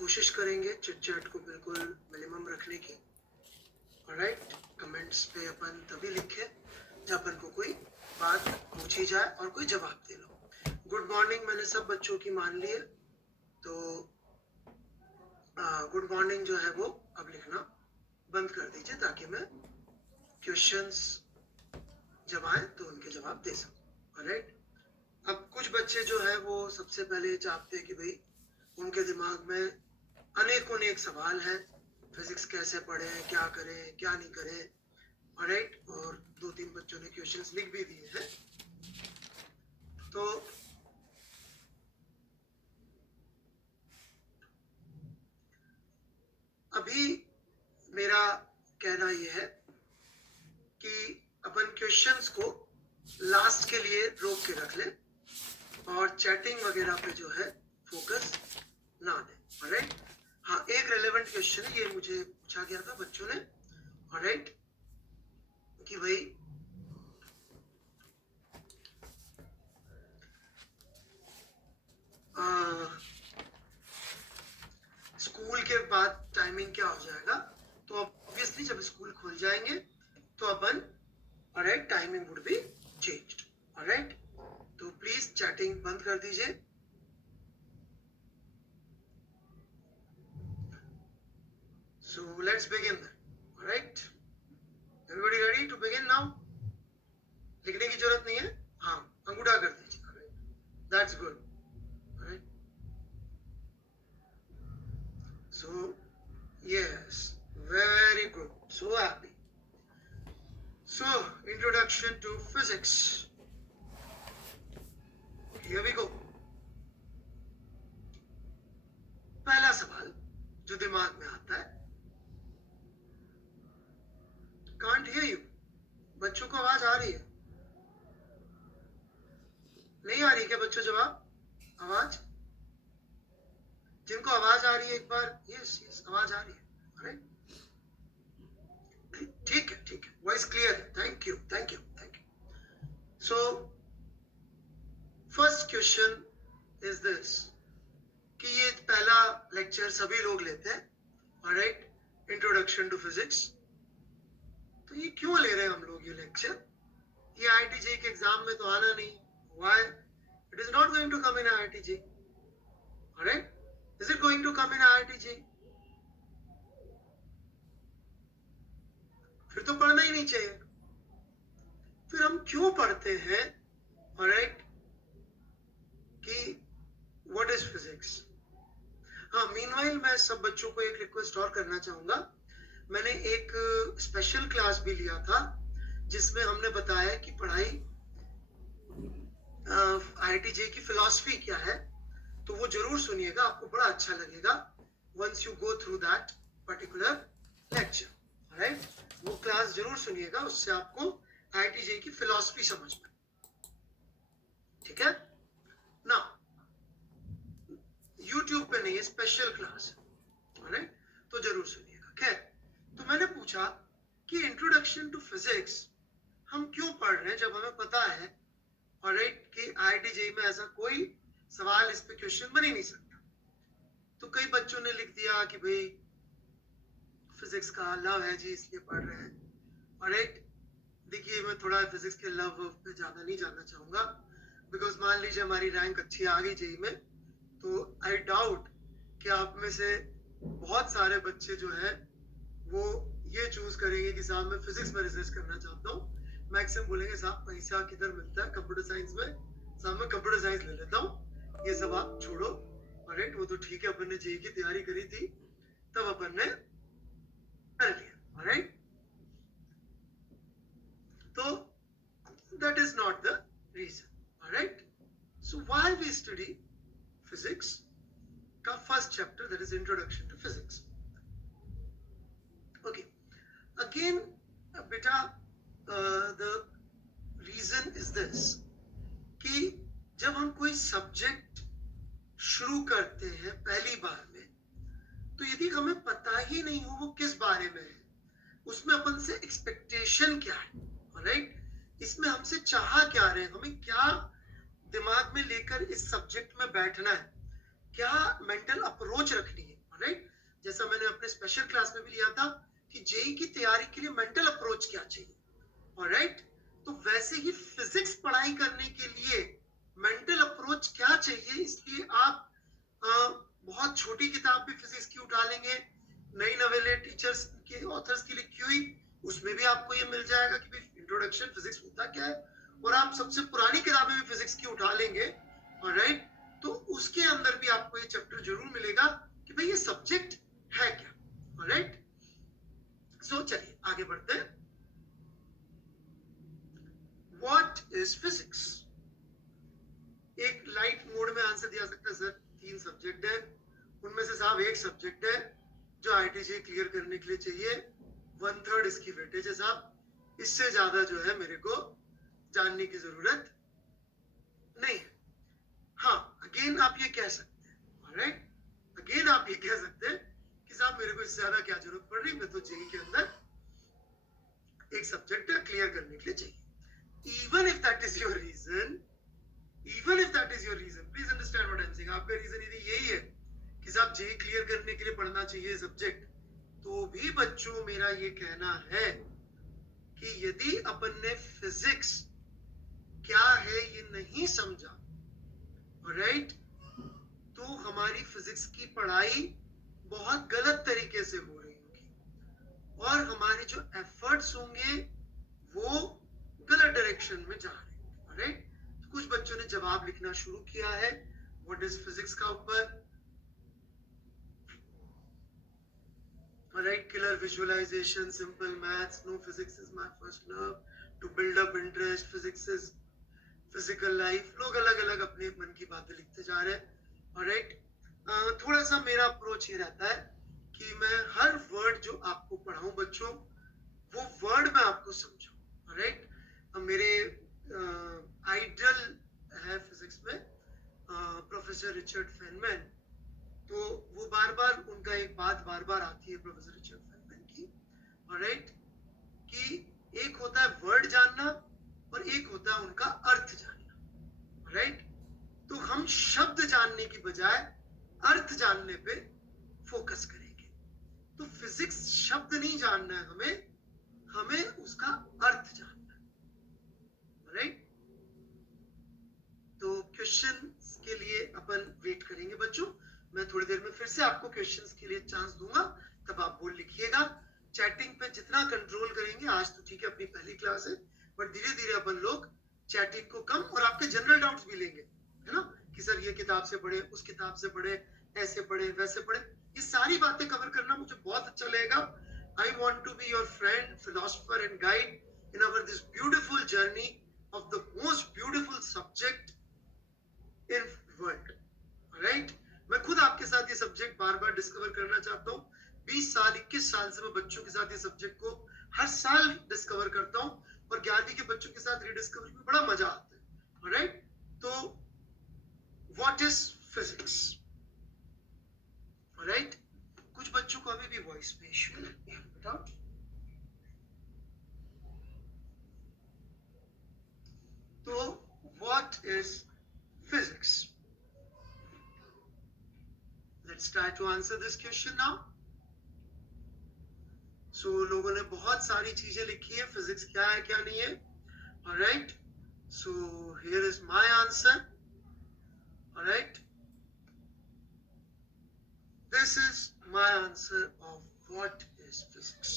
कोशिश करेंगे chit chat को बिल्कुल मिनिमम रखने की। ऑलराइट, कमेंट्स पे अपन तभी लिखे जब अपन को कोई बात पूछी जाए और कोई जवाब दे लो। गुड मॉर्निंग मैंने सब बच्चों की मान ली है, तो गुड मॉर्निंग जो है वो अब लिखना बंद कर दीजिए ताकि मैं क्वेश्चंस जब आए तो उनके जवाब दे सकूं। ऑलराइट, अब कुछ बच्चे जो है वो सबसे पहले चाहते हैं कि भाई उनके दिमाग में अनेक सवाल है, फिजिक्स कैसे पढ़ें, क्या करें क्या नहीं करें। ऑलराइट, और 2-3 बच्चों ने क्वेश्चंस लिख भी दिए हैं। तो अभी मेरा कहना यह है कि अपन क्वेश्चंस को लास्ट के लिए रोक के रख लें और चैटिंग वगैरह पे जो है फोकस ना दें। ऑलराइट, हाँ, एक रेलेवेंट क्वेश्चन है, ये मुझे पूछा गया था बच्चों ने। ऑलराइट, कि भाई स्कूल के बाद टाइमिंग क्या हो जाएगा। तो ऑब्वियसली जब स्कूल खुल जाएंगे तो अपन alright timing would be changed. Alright, तो प्लीज चैटिंग बंद कर दीजिए। So let's begin. All right, everybody ready to begin now? लिखने की जरूरत नहीं है, हाँ अंगूठा कर दीजिए। All right, that's good. All right, so yes, very good, so happy. So introduction to physics, here we go. पहला सवाल जो दिमाग में आता है, कांट हियर यू, बच्चों को आवाज आ रही है? नहीं आ रही क्या बच्चों जवाब? आवाज, जिनको आवाज आ रही है एक बार यस यस, आवाज आ रही है। राइट, ठीक है ठीक है, वॉइस क्लियर है, thank you thank you thank you. So first question is this कि ये पहला लेक्चर सभी लोग लेते हैं, ऑलराइट, इंट्रोडक्शन टू फिजिक्स। तो ये क्यों ले रहे हैं हम लोग ये लेक्चर? ये IIT JEE के एग्जाम में तो आना नहीं। Why? It is not going to come in IIT JEE। Alright, is it going to come in IIT JEE? फिर तो पढ़ना ही नहीं चाहिए। फिर हम क्यों पढ़ते हैं? ऑलराइट, कि व्हाट इज फिजिक्स। हाँ, मीनवाइल मैं सब बच्चों को एक रिक्वेस्ट और करना चाहूंगा। मैंने एक स्पेशल क्लास भी लिया था जिसमें हमने बताया कि पढ़ाई IIT JEE की फिलॉसफी क्या है, तो वो जरूर सुनिएगा, आपको बड़ा अच्छा लगेगा once you go through that particular lecture. Alright, वो क्लास जरूर सुनिएगा, उससे आपको IIT JEE की फिलॉसफी समझ में। ठीक है ना, YouTube पे नहीं है, स्पेशल क्लास है। ऑलराइट, तो जरूर सुनिएगा। खैर, तो मैंने पूछा कि इंट्रोडक्शन टू फिजिक्स हम क्यों पढ़ रहे हैं जब हमें पता है ऑलराइट कि IIT JEE में ऐसा कोई सवाल, इस पे क्वेश्चन बन ही नहीं सकता। तो कई बच्चों ने लिख दिया कि भाई फिजिक्स का लव है जी इसलिए पढ़ रहे हैं। ऑलराइट, देखिए मैं थोड़ा फिजिक्स के लव पे ज्यादा नहीं जानना चाहूंगा, बिकॉज मान लीजिए हमारी रैंक अच्छी आ गई JEE में, तो आई डाउट कि आप में से बहुत सारे बच्चे जो है वो ये चूज करेंगे कि साहब मैं फिजिक्स में रिसर्च करना चाहता हूँ। मैक्सिमम बोलेंगे साहब पैसा किधर मिलता है कंप्यूटर साइंस में, साहब मैं कंप्यूटर साइंस ले लेता हूँ। ये सब आप छोड़ो। ऑलराइट, वो तो ठीक है, अपन ने JEE की तैयारी करी थी तब अपन ने कर लिया। ऑलराइट, तो that is not the reason. Alright, so why we study physics का first chapter, that is introduction to physics. Okay, again बेटा, द रीजन इज दिस कि जब हम कोई सब्जेक्ट शुरू करते हैं पहली बार में, तो यदि हमें पता ही नहीं हो वो किस बारे में है, उसमें अपन से एक्सपेक्टेशन क्या है, ऑलराइट, इसमें हमसे चाहा क्या रहे, हमें क्या दिमाग में लेकर इस सब्जेक्ट में बैठना है, क्या मेंटल अप्रोच रखनी है। स्पेशल क्लास में भी लिया था कि जेई की तैयारी के लिए मेंटल अप्रोच क्या चाहिए, ऑलराइट। तो वैसे ही फिजिक्स पढ़ाई करने के लिए मेंटल अप्रोच क्या चाहिए, इसलिए आप बहुत छोटी किताब भी फिजिक्स की उठा लेंगे, नई नवेले टीचर्स के ऑथर्स की लिखी हुई, उसमें भी आपको ये मिल जाएगा कि भाई इंट्रोडक्शन फिजिक्स होता क्या है, और आप सबसे पुरानी किताबें भी फिजिक्स की उठा लेंगे, ऑलराइट, तो उसके अंदर भी आपको ये चैप्टर जरूर मिलेगा कि भाई ये सब्जेक्ट है क्या, ऑलराइट। सो चलिए आगे बढ़ते हैं। What is physics? एक लाइट मोड में आंसर दिया सकता है सर, 3 सब्जेक्ट है, उनमें से साहब एक सब्जेक्ट है जो आईटीजे क्लियर करने के लिए चाहिए, 1/3 इसकी वेटेज है साहब, इससे ज्यादा जो है मेरे को जानने की जरूरत नहीं है। हाँ, अगेन आप ये कह सकते हैं, ऑलराइट, अगेन आप ये कह सकते हैं कि साहब मेरे को इससे ज्यादा क्या जरूरत पड़ रही, मैं तो जेई के अंदर एक सब्जेक्ट क्लियर करने के लिए चाहिए। Even if that is your reason, please understand what I'm saying. आपका रीजन यदि यही है कि साहब जेई क्लियर करने के लिए पढ़ना चाहिए सब्जेक्ट, तो भी बच्चों मेरा ये कहना है कि यदि अपन ने फिजिक्स क्या है ये नहीं समझा, राइट, तो हमारी फिजिक्स की पढ़ाई बहुत गलत तरीके से हो रही होगी और हमारे जो एफर्ट्स होंगे वो गलत डायरेक्शन में जा रहे हैं, राइट। तो कुछ बच्चों ने जवाब लिखना शुरू किया है व्हाट इज फिजिक्स का ऊपर, right, killer visualisation, simple maths, no physics is my first love, to build up interest, physics is physical life. लोग अलग अलग अपने मन की बातें लिखते जा रहे हैं, ऑलराइट। थोड़ा सा मेरा अप्रोच ये रहता है कि मैं हर वर्ड जो आपको पढ़ाऊं बच्चों, वो वर्ड मैं आपको समझाऊं, ऑलराइट। मेरे आइडल है फिजिक्स में प्रोफेसर रिचर्ड फेनमैन, तो वो बार बार उनका एक बात बार बार आती है प्रोफेसर रिचर्ड फेनमैन की, ऑलराइट, कि एक होता है वर्ड जानना और एक होता है उनका अर्थ जानना, राइट। तो हम शब्द जानने की बजाय अर्थ जानने पे फोकस करेंगे। तो फिजिक्स शब्द नहीं जानना है हमें, हमें उसका अर्थ जानना है, राइट। तो क्वेश्चंस के लिए अपन वेट करेंगे बच्चों, मैं थोड़ी देर में फिर से आपको क्वेश्चंस के लिए चांस दूंगा, तब आप बोल लिखिएगा। चैटिंग पे जितना कंट्रोल करेंगे, आज तो ठीक है अपनी पहली क्लास है, बट धीरे धीरे अपन लोग चैटिंग को कम और आपके जनरल डाउट्स भी लेंगे, है ना, कि सर ये किताब से पढ़े, उस किताब से पढ़े, ऐसे पढ़े, वैसे पढ़े, ये सारी बातें कवर करना मुझे बहुत अच्छा लगेगा। I want to be your friend, philosopher and guide in our this beautiful journey of the most beautiful subject in world, right. मैं खुद आपके साथ ये सब्जेक्ट बार बार डिस्कवर करना चाहता हूँ। 20 साल 21 साल से मैं बच्चों के साथ ये सब्जेक्ट को हर साल डिस्कवर करता हूँ और 11वीं के बच्चों के साथ रीडिस्कवरी में बड़ा मजा आता है, राइट। तो व्हाट इज फिजिक्स, राइट। कुछ बच्चों को अभी भी वॉइस में इश्यू है बेटा, तो what is physics? Let's try to answer this question now. So लोगों ने बहुत सारी चीजें लिखी है, फिजिक्स क्या है क्या नहीं है, alright. So here is my answer, alright. This is my answer of what is physics.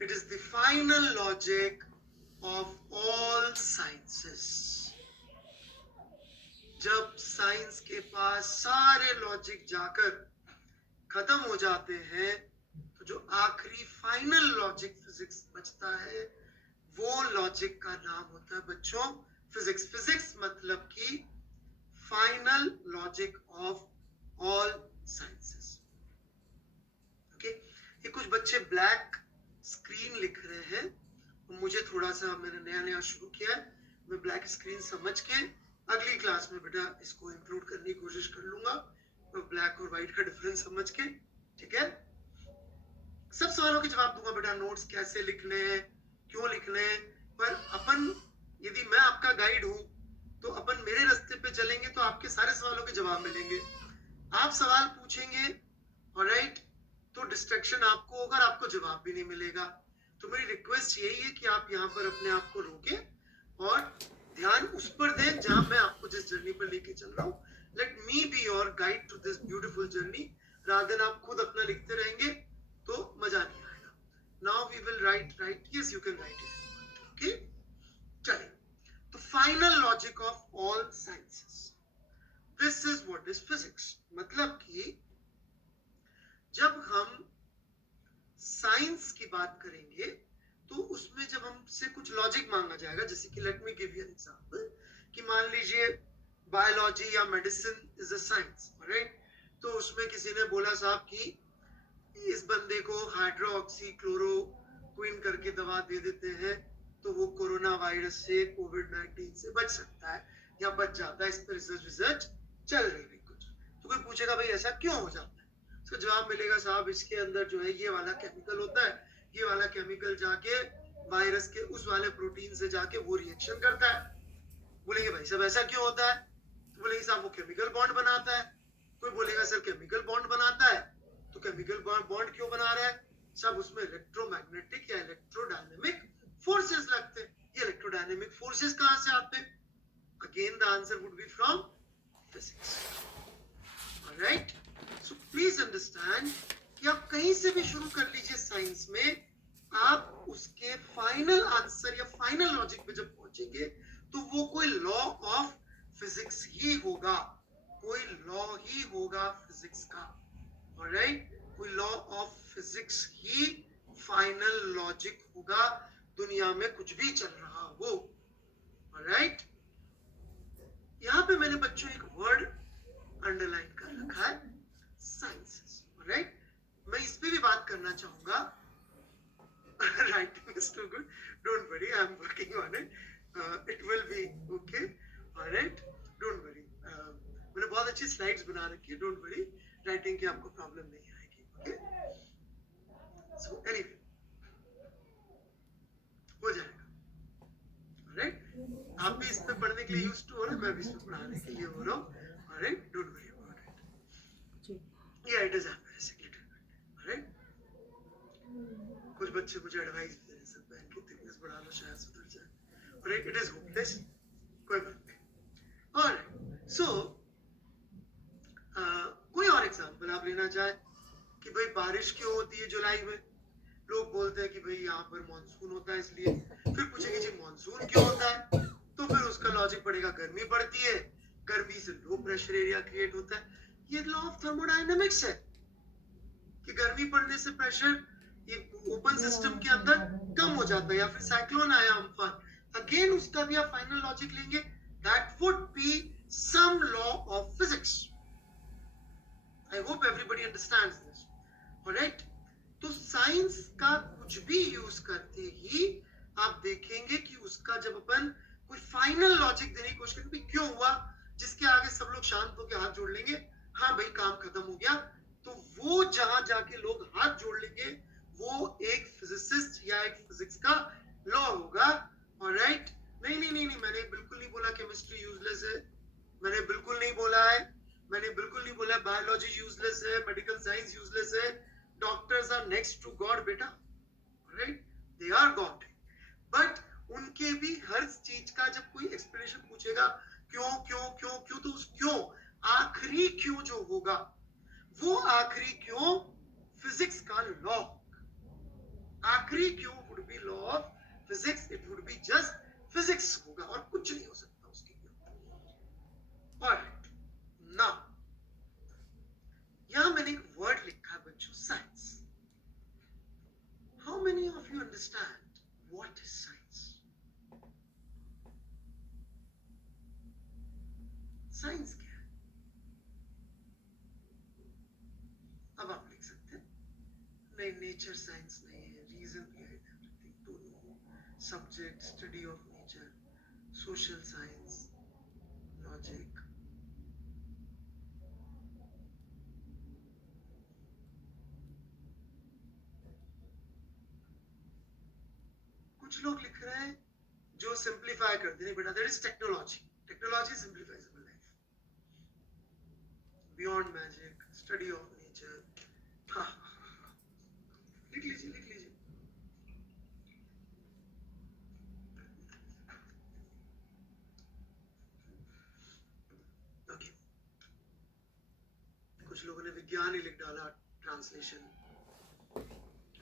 It is the final logic of all sciences. जब साइंस के पास सारे लॉजिक जाकर खत्म हो जाते हैं, तो जो आखिरी फाइनल लॉजिक फिजिक्स बचता है, वो लॉजिक का नाम होता है बच्चों फिजिक्स। फिजिक्स मतलब कि final logic of all sciences, okay. ये कुछ बच्चे ब्लैक स्क्रीन लिख रहे हैं, मुझे थोड़ा सा, मैंने नया नया शुरू किया है, मैं ब्लैक स्क्रीन समझ के अगली क्लास में बेटा इसको इंक्लूड करने की कोशिश कर लूंगा, तो ब्लैक और व्हाइट का डिफरेंस समझ के, ठीक है। सब सवालों के जवाब दूंगा बेटा, नोट्स कैसे लिखने हैं, क्यों लिखने हैं, पर अपन, यदि मैं आपका गाइड हूं तो अपन मेरे रास्ते पे चलेंगे तो आपके सारे सवालों के जवाब मिलेंगे। आप सवाल पूछेंगे, ऑलराइट, तो डिस्ट्रैक्शन आपको होगा, आपको जवाब भी नहीं मिलेगा। तो मेरी रिक्वेस्ट यही है कि आप यहाँ पर अपने आप को रोकें और ध्यान उस पर दें जहां मैं आपको जिस जर्नी पर लेके चल रहा हूँ। Let me be your guide to this beautiful journey, rather than आप खुद अपना लिखते रहेंगे तो मजा नहीं आएगा। Now we will write, yes you can write it, okay. चलिए, तो final logic of all sciences, this is what is physics. मतलब कि जब हम साइंस की बात करेंगे तो उसमें जब हमसे कुछ लॉजिक मांगा जाएगा, जैसे कि let me give you an example, कि मान लीजिए बायोलॉजी या medicine is a science, right. तो उसमें किसी ने बोला साहब कि इस बंदे को हाइड्रोक्सी क्लोरोक्विन करके दवा दे देते हैं तो वो कोरोना वायरस से, कोविड-19 से बच सकता है या बच जाता है। इस पर रिसर्च चल रही है कुछ। तो कोई पूछेगा भाई ऐसा क्यों हो जाता है, तो जवाब मिलेगा साहब इसके अंदर जो है ये वाला केमिकल होता है, ये वाला केमिकल जाके वायरस के उस वाले प्रोटीन से जाके वो रिएक्शन करता है। बोलेंगे भाई साहब ऐसा क्यों होता है, तो बोलेंगे साहब वो केमिकल बॉन्ड बनाता है। कोई बोलेगा सर केमिकल बॉन्ड बनाता है तो केमिकल बॉन्ड क्यों बना रहा है, सब उसमें इलेक्ट्रोमैग्नेटिक या इलेक्ट्रोडायनेमिक फोर्सेस लगते हैं। ये इलेक्ट्रोडायनेमिक फोर्सेस कहां से आते हैं? Again the answer would be from physics, alright. So please understand कि आप कहीं से भी शुरू कर लीजिए साइंस में, आप उसके फाइनल आंसर या फाइनल लॉजिक पे जब पहुंचेंगे तो वो कोई लॉ ऑफ फिजिक्स ही होगा, कोई लॉ ही होगा फिजिक्स का, ऑलराइट। कोई law of physics he final logic होगा, दुनिया में कुछ भी चल रहा हो, ऑलराइट। यहाँ पे मैंने बच्चों एक वर्ड अंडरलाइन कर रखा है, साइंसेस, ऑलराइट। मैं इस पे भी बात करना चाहूंगा। Writing is too good, don't worry, I am working on it, it will be okay, alright, don't worry, मैंने बहुत अच्छी स्लाइड्स बना रखी है, डोंट वरी, राइटिंग की आपको प्रॉब्लम नहीं आएगी, ओके। सो एनीवे हो जाएगा, ऑलराइट। आप भी इस पे पढ़ने के लिए यूज्ड टू हो रहे, मैं भी इस पे पढ़ाने के लिए हो रहा हूँ, alright, don't worry about it. या इट इज हैपनिंग, ऑलराइट। कुछ बच्चे मुझे एडवाइस दे रहे हैं पेन की थिकनेस बढ़ा लो शायद सुधर जाए, ऑलराइट, इट इज होपलेस, कोई बात नहीं। ऑलराइट, सो कोई और एग्जांपल आप लेना चाहे कि भाई बारिश क्यों होती है जुलाई में, लोग बोलते हैं कि भाई यहाँ पर मॉनसून होता है इसलिए। फिर पूछेंगे जी मॉनसून क्यों होता है, तो फिर उसका लॉजिक पड़ेगा गर्मी पड़ती है, गर्मी से लो प्रेशर एरिया क्रिएट होता है। ये लॉ ऑफ थर्मोडायनेमिक्स है कि गर्मी पड़ने से प्रेशर ये ओपन सिस्टम के अंदर कम हो जाता है, या फिर साइक्लोन आया अम्फान, अगेन उसका भी आप फाइनल लॉजिक लेंगे, that would be some law of physics. I hope everybody understands this, alright. तो साइंस का कुछ भी यूज करते ही आप देखेंगे कि उसका जब अपन कोई फाइनल लॉजिक देने की कोशिश करेंगे क्यों हुआ, जिसके आगे सब लोग शांत होकर हाथ जोड़ लेंगे, हाँ भाई काम खत्म हो गया, तो वो जहां जाके लोग हाथ जोड़ लेंगे वो एक फिजिसिस्ट या एक फिजिक्स का लॉ होगा, ऑलराइट। नहीं नहीं नहीं नहीं, मैंने बिल्कुल नहीं बोला केमिस्ट्री यूजलेस है, मैंने बिल्कुल नहीं बोला है, मैंने बिल्कुल नहीं बोला बायोलॉजी यूजलेस है, मेडिकल साइंस यूजलेस है, doctors are next to god बेटा, right, they are god, but उनके भी हर चीज का जब कोई एक्सप्लेनेशन पूछेगा क्यों क्यों क्यों क्यों, तो उस क्यों, आखिरी क्यों जो होगा वो आखिरी क्यों फिजिक्स का लॉ, आखिरी क्यों would be law of physics, it would be just physics होगा और कुछ नहीं हो सकता उसके लिए, ऑलराइट। नाउ यहां मैंने एक वर्ड लिखा है बच्चों, science. How many of you understand what is science? Science क्या है? अब आप लिख सकते हैं नहीं, नेचर साइंस नहीं है, reason behind everything, to know subject, study of nature, social science, logic. कुछ लोग लिख रहे हैं जो सिंप्लीफाई करते हैं, बेटा that is technology, technology simplifies life, beyond magic, study of nature, कुछ लोगों ने विज्ञान ही लिख डाला, translation,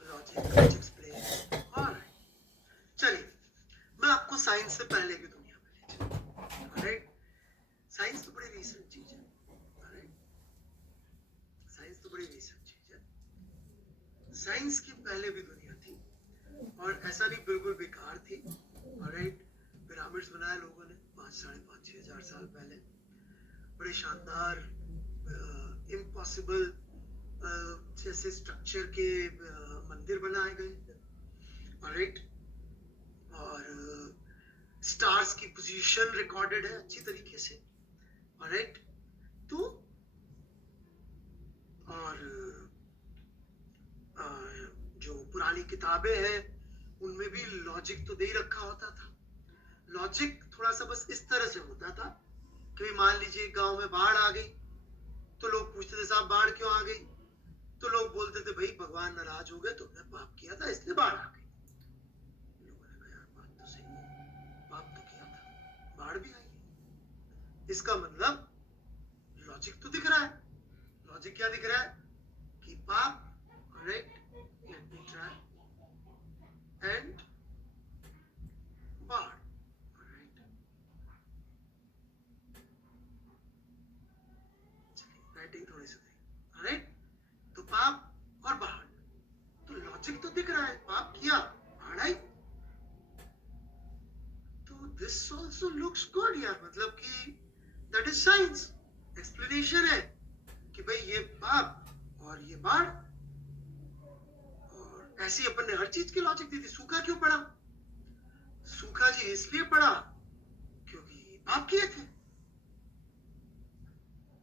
logic, which explain. Alright, चलिए मैं आपको साइंस से पहले की दुनिया में ले चलूं। ऑलराइट, साइंस तो बड़ी रीसेंट चीज है। ऑलराइट, साइंस तो बड़ी रीसेंट चीज है। साइंस की पहले भी दुनिया थी, और ऐसा नहीं बिल्कुल बेकार थी। ऑलराइट, पिरामिड्स बनाए लोगों ने 5,500-6,000 साल पहले, बड़े शानदार इम्पॉसिबल जैसे स्ट्रक्चर के मंदिर बनाए गए। ऑलराइट, और स्टार्स की पोजीशन रिकॉर्डेड है अच्छी तरीके से। ऑलराइट, तो और जो पुरानी किताबें हैं उनमें भी लॉजिक तो दे ही रखा होता था। लॉजिक थोड़ा सा बस इस तरह से होता था कि मान लीजिए गांव में बाढ़ आ गई, तो लोग पूछते थे साहब बाढ़ क्यों आ गई, तो लोग बोलते थे भाई भगवान नाराज हो गए, तुमने पाप किया था इसलिए बाढ़ आ गई। लोगों ने कहा यार बात तो सही है, पाप तो किया था, बाढ़ भी आई। इसका मतलब लॉजिक तो दिख रहा है। लॉजिक क्या दिख रहा है कि पाप, right, let me try, and बाढ़। राइटिंग थोड़ी सी, राइट, तो पाप और बाढ़, तो लॉजिक तो दिख रहा है, पाप किया बाढ़ आई, तो दिस ऑल्सो लुक्स गुड यार, मतलब कि दैट इज साइंस। एक्सप्लेनेशन है कि भाई ये पाप और ये बाढ़, और ऐसी अपन ने हर चीज की लॉजिक दी थी। सूखा क्यों पड़ा? सूखा जी इसलिए पड़ा क्योंकि पाप किए थे।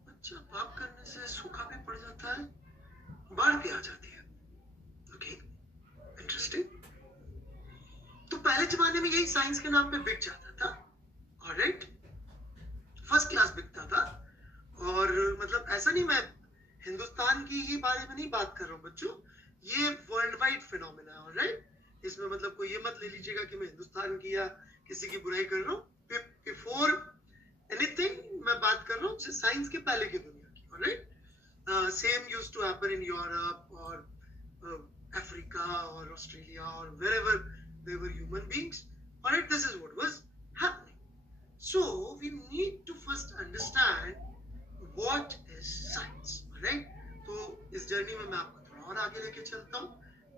अच्छा, पाप करने से सूखा भी पड़ जाता है, बाढ़ भी आ जाती है। Okay, interesting. तो पहले जमाने में यही साइंस के नाम पे बिक जाता था। ऑलराइट, फर्स्ट क्लास बिकता था। और मतलब ऐसा नहीं, मैं हिंदुस्तान की ही बारे में नहीं बात कर रहा हूँ बच्चों, ये वर्ल्ड वाइड फिनोमेना है। ऑलराइट, इसमें मतलब कोई ये मत ले लीजिएगा कि मैं हिंदुस्तान की या किसी की बुराई कर रहा हूँ। बिफोर एनीथिंग मैं बात कर रहा हूँ साइंस के पहले की दुनिया की। Alright, same used to happen in Europe or Africa or Australia or wherever they were human beings. Alright, this is what was happening. So we need to first understand what is science. Alright, तो इस journey में मैं आपको थोड़ा और आगे लेके चलता हूँ।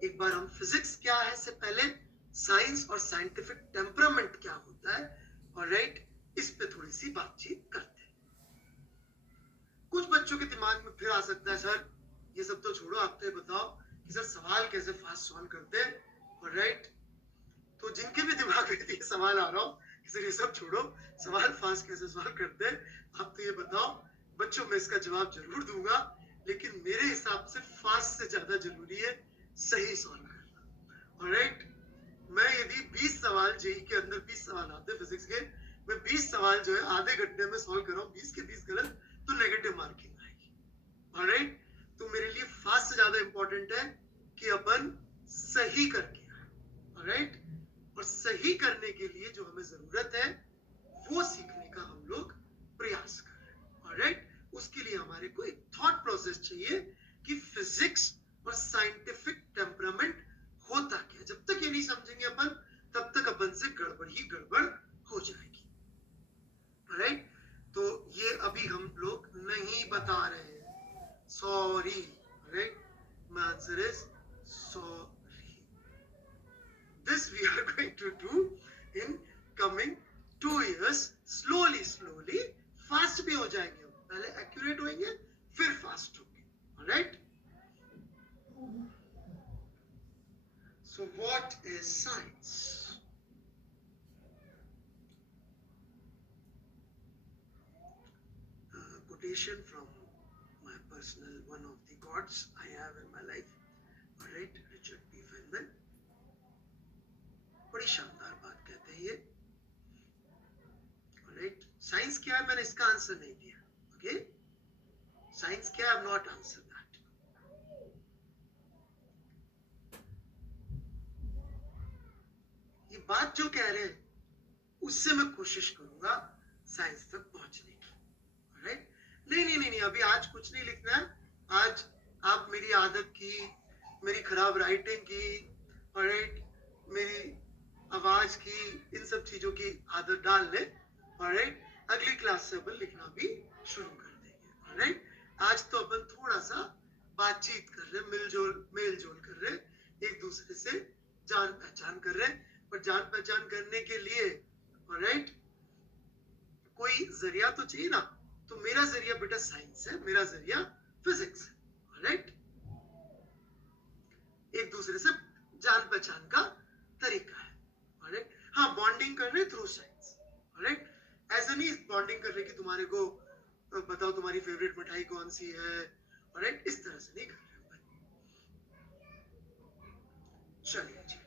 एक बार हम फिजिक्स क्या है से पहले साइंस और साइंटिफिक टेम्परामेंट क्या होता है, ऑलराइट, इस पे थोड़ी सी बातचीत करते हैं। कुछ बच्चों के दिमाग में फिर आ सकता है सर ये सब तो छोड़ो, आप तो ये बताओ कि सर सवाल कैसे फास्ट सॉल्व करते हैं। ऑलराइट, तो जिनके भी दिमाग में ये सवाल आ रहा हो कि सर ये सब छोड़ो, सवाल फास्ट कैसे सॉल्व करते हैं, आप तो ये बताओ। बच्चों, मैं इसका जवाब जरूर दूंगा, लेकिन मेरे हिसाब से फास्ट से ज्यादा जरूरी है सही सॉल्व करना। ऑलराइट, मैं यदि 20 सवाल जेई के अंदर 20 सवाल आते फिजिक्स के, मैं 20 सवाल जो है आधे घंटे में सॉल्व कर रहा हूँ, 20 के 20 गलत तो नेगेटिव मार्किंग आएगी। ऑलराइट, तो मेरे लिए फास्ट से ज्यादा इंपॉर्टेंट है कि अपन सही करके आए। ऑलराइट, और सही करने के लिए जो हमें जरूरत है वो सीखने का हम लोग प्रयास कर रहे हैं। ऑलराइट, उसके लिए हमारे को एक थॉट प्रोसेस चाहिए कि फिजिक्स और साइंटिफिक टेम्परामेंट होता क्या। जब तक ये नहीं समझेंगे अपन, तब तक अपन से गड़बड़ ही गड़बड़ हो जाएगी। ऑलराइट, तो ये अभी हम लोग नहीं बता रहे हैं, sorry. Right, my answer is sorry. This we are going to do in coming 2 years, slowly slowly। Fast भी हो जाएंगे हम, पहले एक्यूरेट होंगे फिर फास्ट होंगे। Alright, so what is science? Quotation from my personal one of the gods I have in my life, alright, Richard P. Feynman। बड़ी शानदार बात कहते हैं ये। ऑलराइट, साइंस क्या है मैंने इसका आंसर नहीं दिया। ओके, साइंस क्या है, I have not answer that. ये बात जो कह रहे हैं उससे मैं कोशिश करूंगा साइंस तक पहुंचने की। ऑलराइट, नहीं, अभी आज कुछ नहीं लिखना है, आज आप मेरी आदत की, मेरी खराब राइटिंग की, ऑलराइट, मेरी आवाज की, इन सब चीजों की आदत डाल ले, ऑलराइट, अगली क्लास से अपन लिखना भी शुरू कर देंगे, ऑलराइट। आज तो अपन थोड़ा सा बातचीत कर रहे, मेल जोल कर रहे, एक दूसरे से जान पहचान कर रहे, पर जान पहचान करने के लिए, ऑलराइट, कोई जरिया तो चाहिए ना। तो मेरा जरिया बेटा साइंस है, मेरा जरिया फिजिक्स है, ऑलराइट। एक दूसरे से जान पहचान का तरीका है, ऑलराइट। हाँ, बॉन्डिंग कर रहे थ्रू साइंस, ऑलराइट। ऐसा नहीं बॉन्डिंग कर रहे कि तुम्हारे को बताओ तुम्हारी फेवरेट मिठाई कौन सी है, ऑलराइट, इस तरह से नहीं कर रहे अपन। चलिए जी,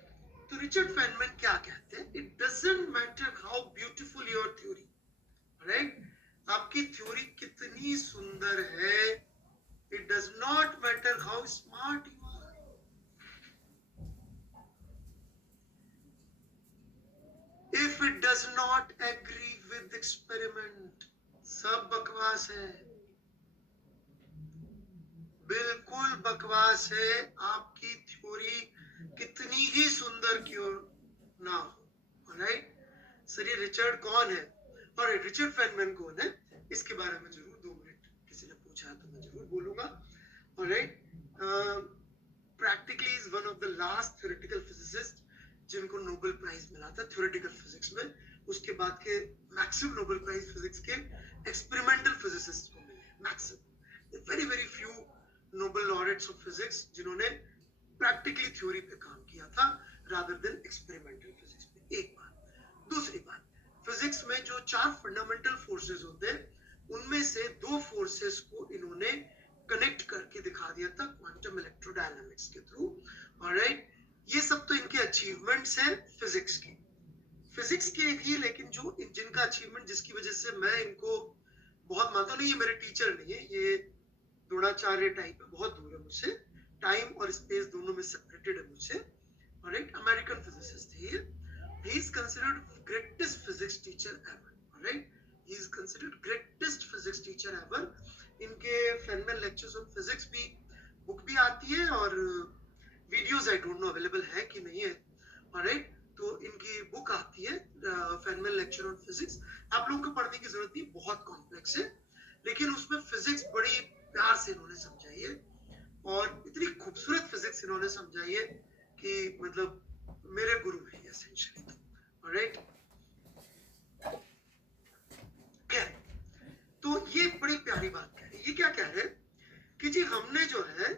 तो रिचर्ड फेनमैन क्या कहते हैं, it doesn't matter how beautiful your theory, alright, आपकी थ्योरी कितनी सुंदर है, it does not matter how smart you are, if it does not agree with experiment, सब बकवास है, बिल्कुल बकवास है, आपकी थ्योरी कितनी ही सुंदर क्यों ना हो, ऑलराइट। सर ये रिचर्ड कौन है और रिचर्ड फेनमैन कौन है, इसके बारे में जरूर 2 मिनट किसी ने पूछा तो मैं जरूर बोलूंगा, alright. Practically is one of the last theoretical physicist जिनको नोबेल प्राइज मिला था थ्योरेटिकल फिजिक्स में, उसके बाद के मैक्सिमम नोबेल प्राइज फिजिक्स के एक्सपेरिमेंटल फिजिसिस्ट को मिले, maximum, very very few Nobel laureates of physics जिन्होंने प्रैक्टिकली थ्योरी पे काम किया था रादर देन एक्सपेरिमेंटल फिजिक्स पे, एक बात। दूसरी बात, फिजिक्स में जो 4 फंडामेंटल फोर्सेस होते हैं उनमें से 2 फोर्सेस को इन्होंने कनेक्ट करके दिखा दिया था क्वांटम इलेक्ट्रोडायनामिक्स के थ्रू, ऑलराइट। ये सब तो इनके अचीवमेंट्स हैं फिजिक्स के ही, लेकिन जो जिनका अचीवमेंट जिसकी वजह से मैं इनको बहुत मानता हूँ, नहीं ये मेरे टीचर नहीं है, ये द्रोणाचार्य टाइप है, बहुत दूर है मुझसे, टाइम और स्पेस दोनों में सेपरेटेड है मुझसे, ऑलराइट, अमेरिकन फिजिसिस्ट है, he is considered greatest physics teacher ever, alright, he is considered greatest physics teacher ever। इनके फेनमैन लेक्चर्स ऑन फिजिक्स भी बुक भी आती है और videos I don't know available है कि नहीं है, ऑलराइट। तो इनकी बुक आती है फेनमैन लेक्चर ऑन फिजिक्स, आप लोगों को पढ़ने की जरूरत नहीं, बहुत कॉम्प्लेक्स है, लेकिन उसमें फिजिक्स बड़ी प्यार से इन्होंने समझाई है और इतनी खूबसूरत फिजिक्स इन्होंने समझाई है कि मतलब मेरे गुरु है एसेंशियली, ऑलराइट। तो ये बड़ी प्यारी बात कह रहे, ये क्या कह रहे कि जी हमने जो है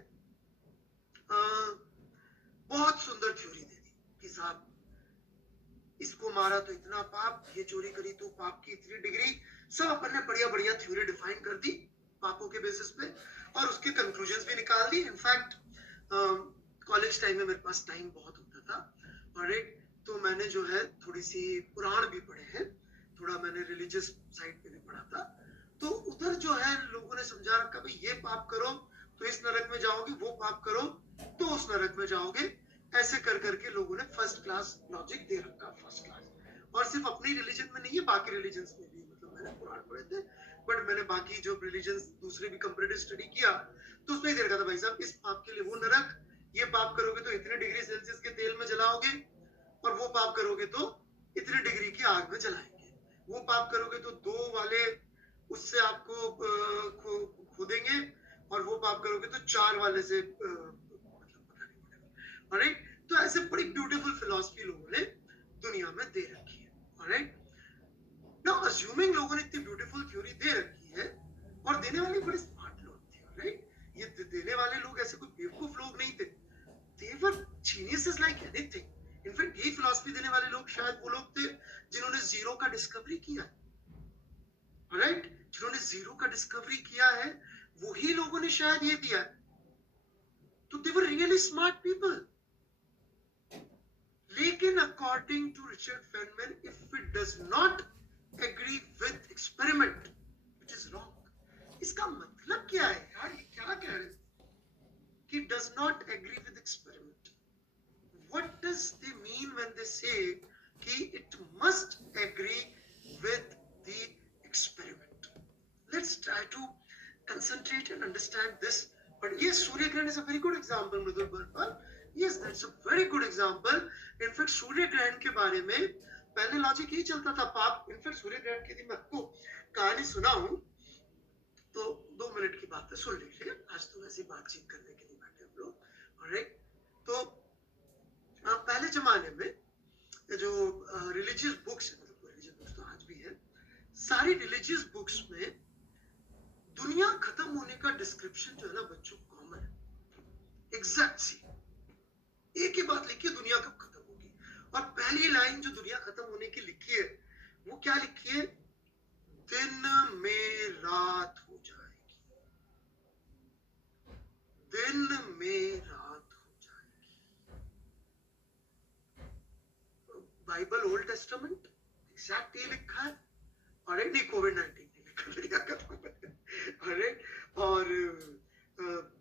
बहुत सुंदर थ्योरी दे दी कि साहब इसको मारा तो इतना पाप, ये चोरी करी तो पाप की इतनी डिग्री, सब अपन ने बढ़िया बढ़िया थ्योरी डिफाइन कर दी पापों के बेसिस पे और उसके कंक्लूजन्स भी निकाल दी। इनफैक्ट कॉलेज टाइम में मेरे पास टाइम बहुत होता था, ऑलराइट, तो मैंने जो है थोड़ी सी पुराण भी पढ़े हैं, थोड़ा मैंने रिलीजियस साइड पे भी पढ़ा था, तो उधर जो है लोगों ने समझा रखा भाई ये पाप करो तो इस नरक में जाओगे, वो पाप करो तो उस नरक में जाओगे, ऐसे कर करके लोगों ने फर्स्ट क्लास लॉजिक दे रखा, फर्स्ट क्लास। और सिर्फ अपनी रिलीजन में नहीं है, बाकी रिलीजन्स में भी, मतलब मैंने पुराण पढ़े थे बट मैंने बाकी जो रिलीजन्स दूसरे भी कंपैरेटिव स्टडी किया तो उसमें दे रखा था भाई साहब इस पाप के लिए वो नरक, ये पाप करोगे तो इतने डिग्री सेल्सियस के तेल में जलाओगे और वो पाप करोगे तो इतनी डिग्री की आग में जलाएंगे, वो पाप करोगे तो 2 वाले उससे आपको खोदेंगे और वो पाप करोगे तो 4 वाले से ऑलराइट। तो ऐसे बड़ी ब्यूटीफुल फिलॉसफी लोगों ने दुनिया में दे रखी है, ऑलराइट। नाउ अज्यूमिंग लोगों ने इतनी ब्यूटीफुल थ्योरी दे रखी है और देने वाले बड़े स्मार्ट लोग थे, ऑलराइट, ये देने वाले लोग ऐसे कोई बेवकूफ लोग नहीं थे, they were geniuses like anything। In fact यही फिलॉसफी देने वाले लोग शायद वो लोग थे जिन्होंने जीरो का डिस्कवरी किया, ऑलराइट, जिन्होंने जीरो का डिस्कवरी किया है वही लोगों ने शायद ये दिया है, तो they were really smart people। लेकिन according to Richard Feynman if it does not agree with experiment it is wrong. इसका मतलब क्या है यार, ये क्या कह रहे हैं कि does not agree with experiment, what does they mean when they say कि it must agree with the experiment? Let's try to concentrate and understand this But yes, Surya Grahan is a very good example, Mridul Barpal. Yes, that's a very good example. In fact, सूर्य ग्रहण के बारे में पहले logic यही चलता था पाप. In fact सूर्य ग्रहण की यदि मैं आपको कहानी सुनाऊं तो 2 मिनट की बात है, सुन लीजिए. आज तो वैसे बातचीत करने के लिए बैठे हम लोग. ऑलराइट, तो पहले जमाने में जो रिलीजियस बुक्स है, मतलब रिलीजियस बुक्स तो आज भी है, सारी रिलीजियस बुक्स में दुनिया खत्म होने का डिस्क्रिप्शन जो है ना बच्चों कॉमन है. एग्जैक्ट सी एक ही बात लिखी है, दुनिया कब खत्म होगी. और पहली लाइन जो दुनिया खत्म होने की लिखी है वो क्या लिखी है? दिन में रात हो जाएगी. दिन में रात हो जाएगी. बाइबल ओल्ड टेस्टामेंट एग्जैक्ट ये लिखा है. और नहीं, कोविड-19 नहीं लिखा, दुनिया खत्म हो जाएगी. और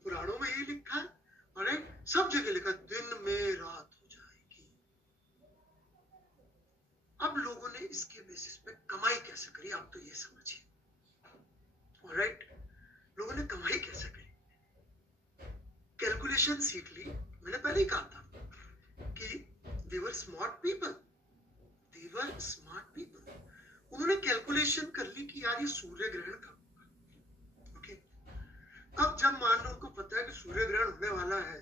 पुराणों में ये लिखा है. और सब जगह लिखा दिन में रात हो जाएगी. अब लोगों ने इसके बेसिस पे कमाई कैसे करी, आप तो ये समझिए. ऑलराइट, लोगों ने कमाई कैसे करी? कैलकुलेशन सीख ली. मैंने पहले ही कहा था कि दे वर स्मार्ट पीपल. दे वर स्मार्ट पीपल. उन्होंने कैलकुलेशन कर ली कि यार ये सूर्य ग्रहण कब होगा. ओके, अब जब मान लो उनको पता है कि सूर्य ग्रहण होने वाला है,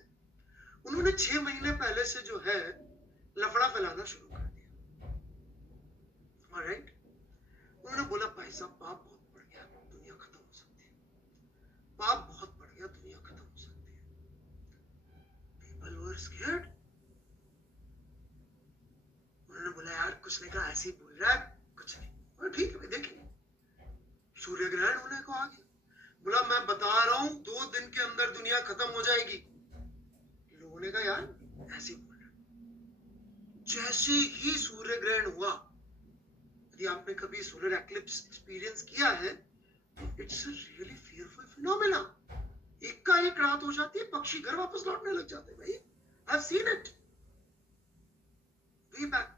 उन्होंने 6 महीने पहले से जो है लफड़ा फैलाना शुरू कर दिया. ऑलराइट, उन्होंने बोला भाई साहब पाप बहुत बढ़ गया, दुनिया खत्म हो सकती है. पाप बहुत बढ़ गया, दुनिया खत्म हो सकती है. People were scared. उन्होंने बोला यार कुछ नहीं कहा, ऐसे ही बोल रहा है, कुछ नहीं. और ठीक है, देखिए सूर्य ग्रहण होने को आ गया. बोला मैं बता रहा हूं 2 दिन के अंदर दुनिया खत्म हो जाएगी. लोगों ने कहा यार ऐसे बोल रहा. जैसे ही सूर्य ग्रहण हुआ, यदि आपने कभी सोलर एक्लिप्स एक्सपीरियंस किया है, it's a really fearful phenomena. एक का एक रात हो जाती है, पक्षी घर वापस लौटने लग जाते हैं. भाई I have seen it way back.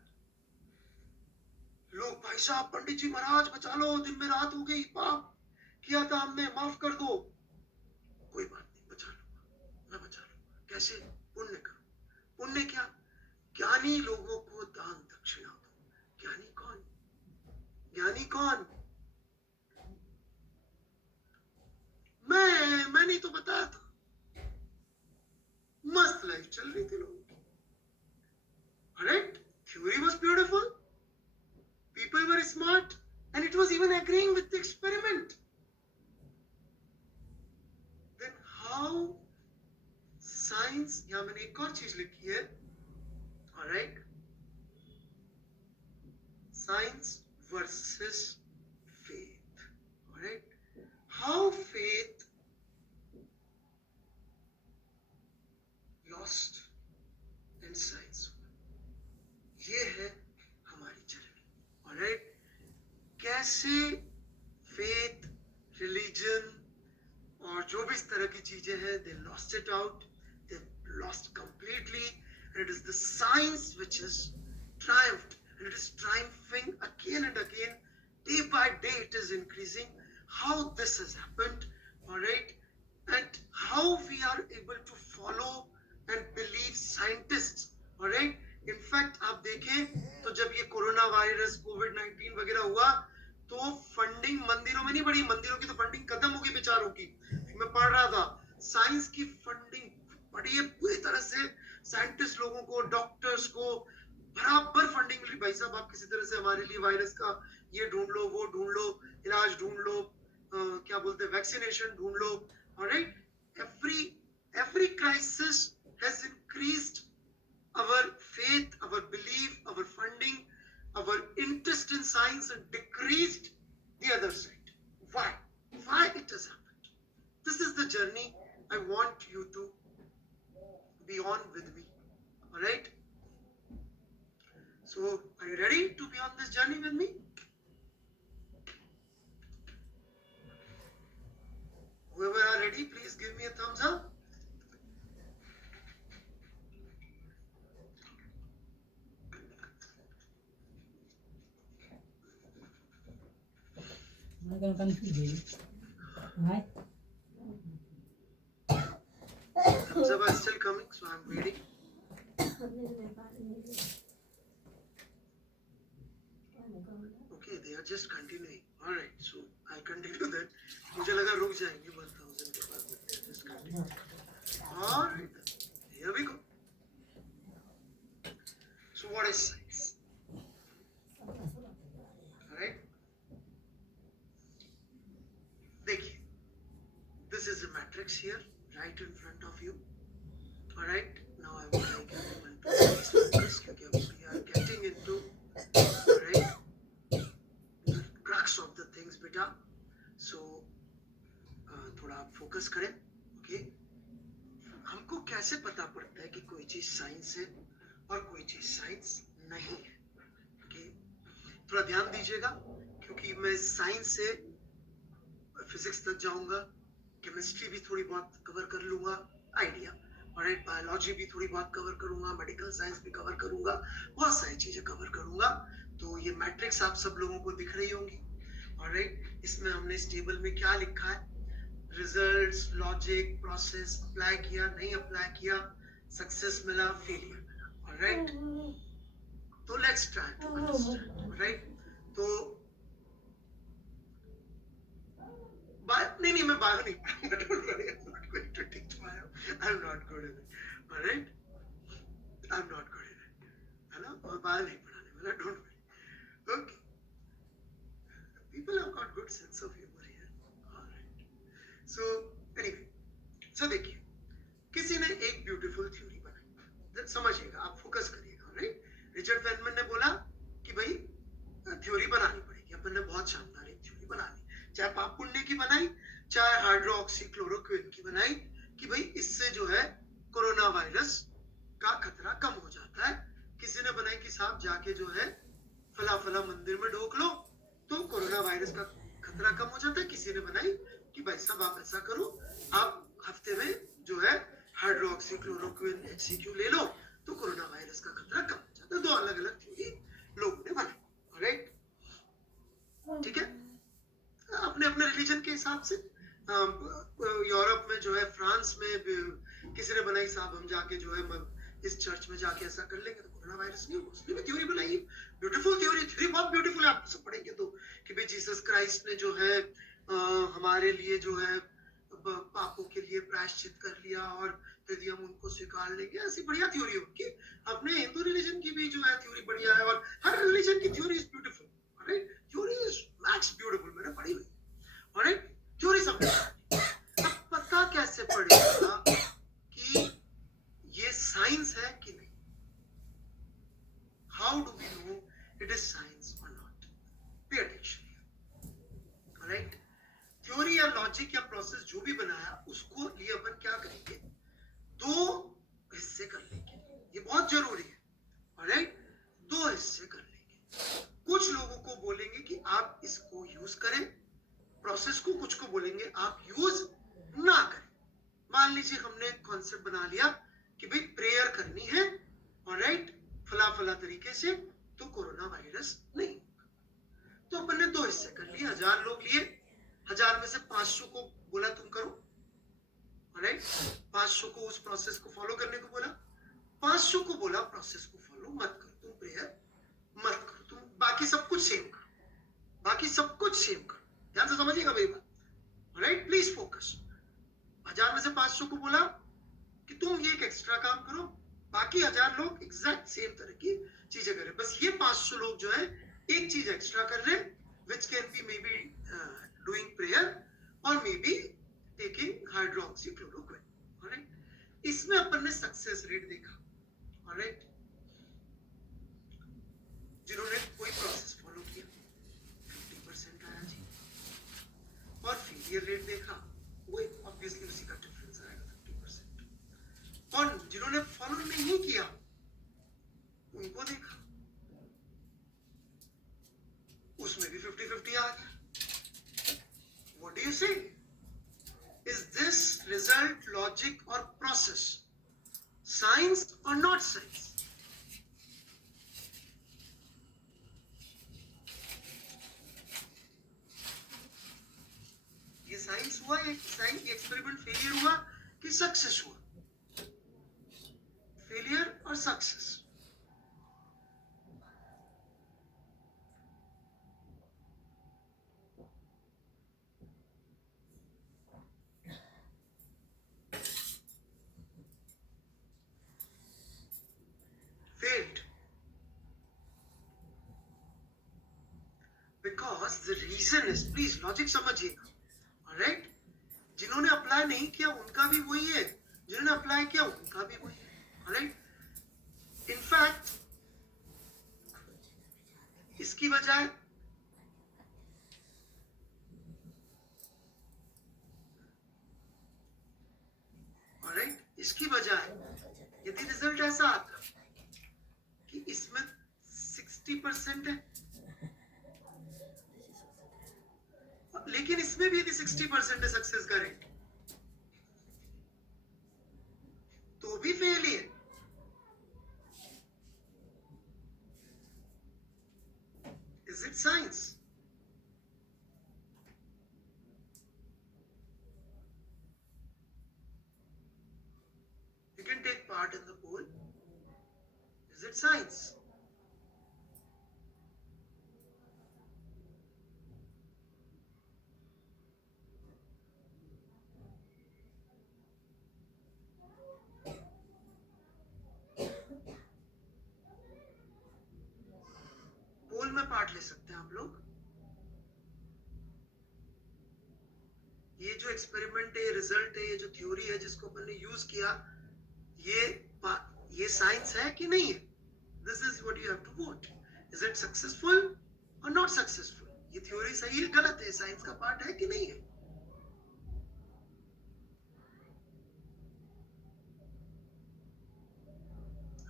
लोग भाई साहब पंडित जी महाराज बचा लो, दिन में रात हो गई, पाप किया था हमने, माफ कर दो. कोई बात नहीं, बचा लूंगा, मैं बचा लूंगा. कैसे? पुण्य करो. पुण्य क्या? ज्ञानी लोगों को दान दक्षिणा दो. ज्ञानी कौन? ज्ञानी कौन? मैं नहीं तो बताया था. मस्त लाइफ चल रही थी लोगों की. Right, theory was beautiful, people were smart, and it was even agreeing with the experiment. Then how science, यहाँ मैंने एक और चीज लिखी है. Alright, science versus faith. Alright, how faith lost and science won. ये है हमारी जर्नी. ऑलराइट, कैसे faith, religion और जो भी इस तरह की चीजें हैं, they lost it out, they lost completely, and it is the science which has triumphed, and it is triumphing again and again. Day by day it is increasing. How this has happened, all right, and how we are able to follow and believe scientists, all right. In fact आप देखें तो जब ये corona virus कोविड-19 वगैरह हुआ तो funding मंदिरों में नहीं बढ़ी. मंदिरों की तो फंडिंग खत्म होगी बेचारों की. मैं पढ़ रहा था साइंस की फंडिंग बढ़ी है पूरी तरह से. साइंटिस्ट लोगों को, डॉक्टर्स को बराबर फंडिंग मिली. भाई साहब आप किसी तरह से हमारे लिए वायरस का ये ढूंढ लो, वो ढूंढ लो, इलाज ढूंढ लो, क्या बोलते हैं, वैक्सीनेशन ढूंढ लो. Alright, every crisis has increased our faith, our belief, our funding, our interest in science, and decreased the other side. Why it has happened? This is the journey I want you to be on with me. All right, so are you ready to be on this journey with me? Whoever are ready, please give me a thumbs up. I'm gonna confuse you. Right? thumbs up are still coming, so I'm waiting. Okay, they are just continuing. All right, so I'll continue then. मुझे लगा रुक जाएंगे 1000 के बाद, but they are just continuing. All right, here we go. So what is science? All right. देखिए, this is a matrix here, right in front of you. All right. Now I would like everyone to please focus, because we are getting into, all right, the crux of the things, beta. So थोड़ा आप focus करें. Okay, हमको कैसे पता पड़ता है कि कोई चीज साइंस है और कोई चीज साइंस नहीं है? ओके, थोड़ा ध्यान दीजिएगा, क्योंकि मैं साइंस से फिजिक्स तक जाऊंगा, केमिस्ट्री भी थोड़ी बहुत कवर कर लूंगा, आइडिया, ऑलराइट, बायोलॉजी भी थोड़ी बहुत कवर करूंगा, मेडिकल साइंस भी कवर करूंगा, बहुत सारी चीजें कवर करूंगा. तो ये मैट्रिक्स आप सब लोगों को दिख रही होंगी. ऑलराइट, इसमें हमने इस टेबल में क्या लिखा है? रिजल्ट्स, लॉजिक, प्रोसेस, अप्लाई किया, नहीं अप्लाई किया, सक्सेस मिला, फेलियर मिला. ऑलराइट, तो let's try to understand. Alright, तो नहीं, मैं बाहर नहीं पढ़ूंगा. Don't worry, I am not going to teach bio. I am not good in it. Alright, I am not good in it, है ना? और बाहर नहीं पढ़ाने वाला. Don't worry. Okay, people have got good sense of humor here. Alright. So anyway, so देखिए, किसी ने एक ब्यूटीफुल थ्योरी बनाई. समझिएगा, आप फोकस करिएगा. राइट, रिचर्ड फेनमैन ने बोला कि भाई थ्योरी बनानी पड़ेगी. अपन ने बहुत शानदार एक थ्योरी बना ली, चाहे पाप पुण्य की बनाई, चाहे हाइड्रोक्सीक्लोरोक्विन की बनाई, कि भाई इससे जो है कोरोना वायरस का खतरा कम हो जाता है. किसी ने बनाई कि साहब जाके जो है फला फला मंदिर में ढोक लो तो कोरोना वायरस का खतरा कम हो जाता है. किसी ने बनाई कि भाई साहब आप ऐसा करो, आप हफ्ते में जो है हाइड्रोक्सीक्लोरोक्विन HCQ ले लो तो कोरोना वायरस का खतरा कम हो जाता है. दो अलग अलग थ्योरी लोगों ने बनाई. राइट, ठीक है, अपने अपने रिलीजन के हिसाब से. यूरोप में जो है, फ्रांस में किसी ने बनाई साहब हम जाके जो है इस चर्च में जाके ऐसा कर लेंगे तो कोरोना वायरस नहीं होगा. उसने भी थ्योरी बनाई, ब्यूटीफुल थ्योरी. थ्योरी बहुत ब्यूटीफुल है, आप सब पढ़ेंगे तो, कि भाई जीसस क्राइस्ट ने जो है हमारे लिए जो है पापों के लिए प्रायश्चित कर लिया और यदि हम उनको स्वीकार लेंगे, ऐसी बढ़िया थ्योरी है उनकी. अपने हिंदू रिलीजन की भी जो है थ्योरी बढ़िया है, और हर रिलीजन की theory is beautiful. Alright, theory is max beautiful. मैंने पढ़ी हुई. ऑलराइट, थ्योरी सब. अब पता कैसे पड़ेगा कि ये साइंस है कि नहीं? How do we know it is science और not? Pay attention. Alright, theory या लॉजिक या प्रोसेस जो भी बनाया, उसको लिए अपन क्या करेंगे? दो हिस्से कर लेंगे. ये बहुत जरूरी है. ऑलराइट, दो हिस्से कर लेंगे. कुछ लोगों को बोलेंगे कि आप इसको यूज करें प्रोसेस को, कुछ को बोलेंगे आप यूज ना करें. मान लीजिए हमने कॉन्सेप्ट बना लिया कि भाई प्रेयर करनी है, ऑलराइट, फला फला तरीके से, तो कोरोना वायरस नहीं. तो अपन ने दो हिस्से कर लिए. 1000 लोग लिए, 1000 में से 500 को बोला तुम करो. ऑलराइट, 500 को उस प्रोसेस को फॉलो करने को बोला, 500 को बोला प्रोसेस को फॉलो मत करो, तुम प्रेयर मत करो, तुम बाकी सब कुछ सेम करो, बाकी सब कुछ सेम करो. ध्यान से समझिएगा मेरी बात. Alright, please focus. 1000 में से 500 को बोला कि तुम ये एक एक्स्ट्रा काम करो, बाकी 1000 लोग एग्जैक्ट सेम तरह की चीजें करें. बस ये 500 लोग जो है एक चीज एक्स्ट्रा कर रहे हैं, which can be maybe doing prayer or maybe taking hydroxychloroquine. Alright, इसमें अपन ने सक्सेस रेट देखा. ऑलराइट, जिन्होंने कोई प्रोसेस फॉलो किया 50% आया जी, और फेलियर रेट देखा, वही ऑब्वियसली उसी का डिफरेंस आएगा 50%. और जिन्होंने फॉलो नहीं किया उनको देखा, उसमें भी 50-50 आ गया. What do you say? Is this result logic or process? Science or not science? ये साइंस हुआ या साइंस एक्सपेरिमेंट फेलियर हुआ कि सक्सेस हुआ? or success. Failed. Because the reason is, please logic समझिएगा, alright? जिन्होंने अप्लाई नहीं किया उनका भी वही है, जिन्होंने अप्लाई किया उनका भी वही है, alright? In fact, इसकी बजाय alright, इसकी बजाय यदि रिजल्ट ऐसा आता कि इसमें 60% है, लेकिन इसमें भी यदि 60% है सक्सेस का रेट, तो भी फेल ही है. Is it science? You can take part in the poll. Is it science? पोल में पार्ट ले सकते हैं आप लोग. ये जो एक्सपेरिमेंट है, ये रिजल्ट है, ये जो थ्योरी है जिसको अपन ने यूज किया, ये साइंस है कि नहीं है? This is what you have to vote. Is it successful और नॉट सक्सेसफुल? ये थ्योरी सही है गलत है, साइंस का पार्ट है कि नहीं है?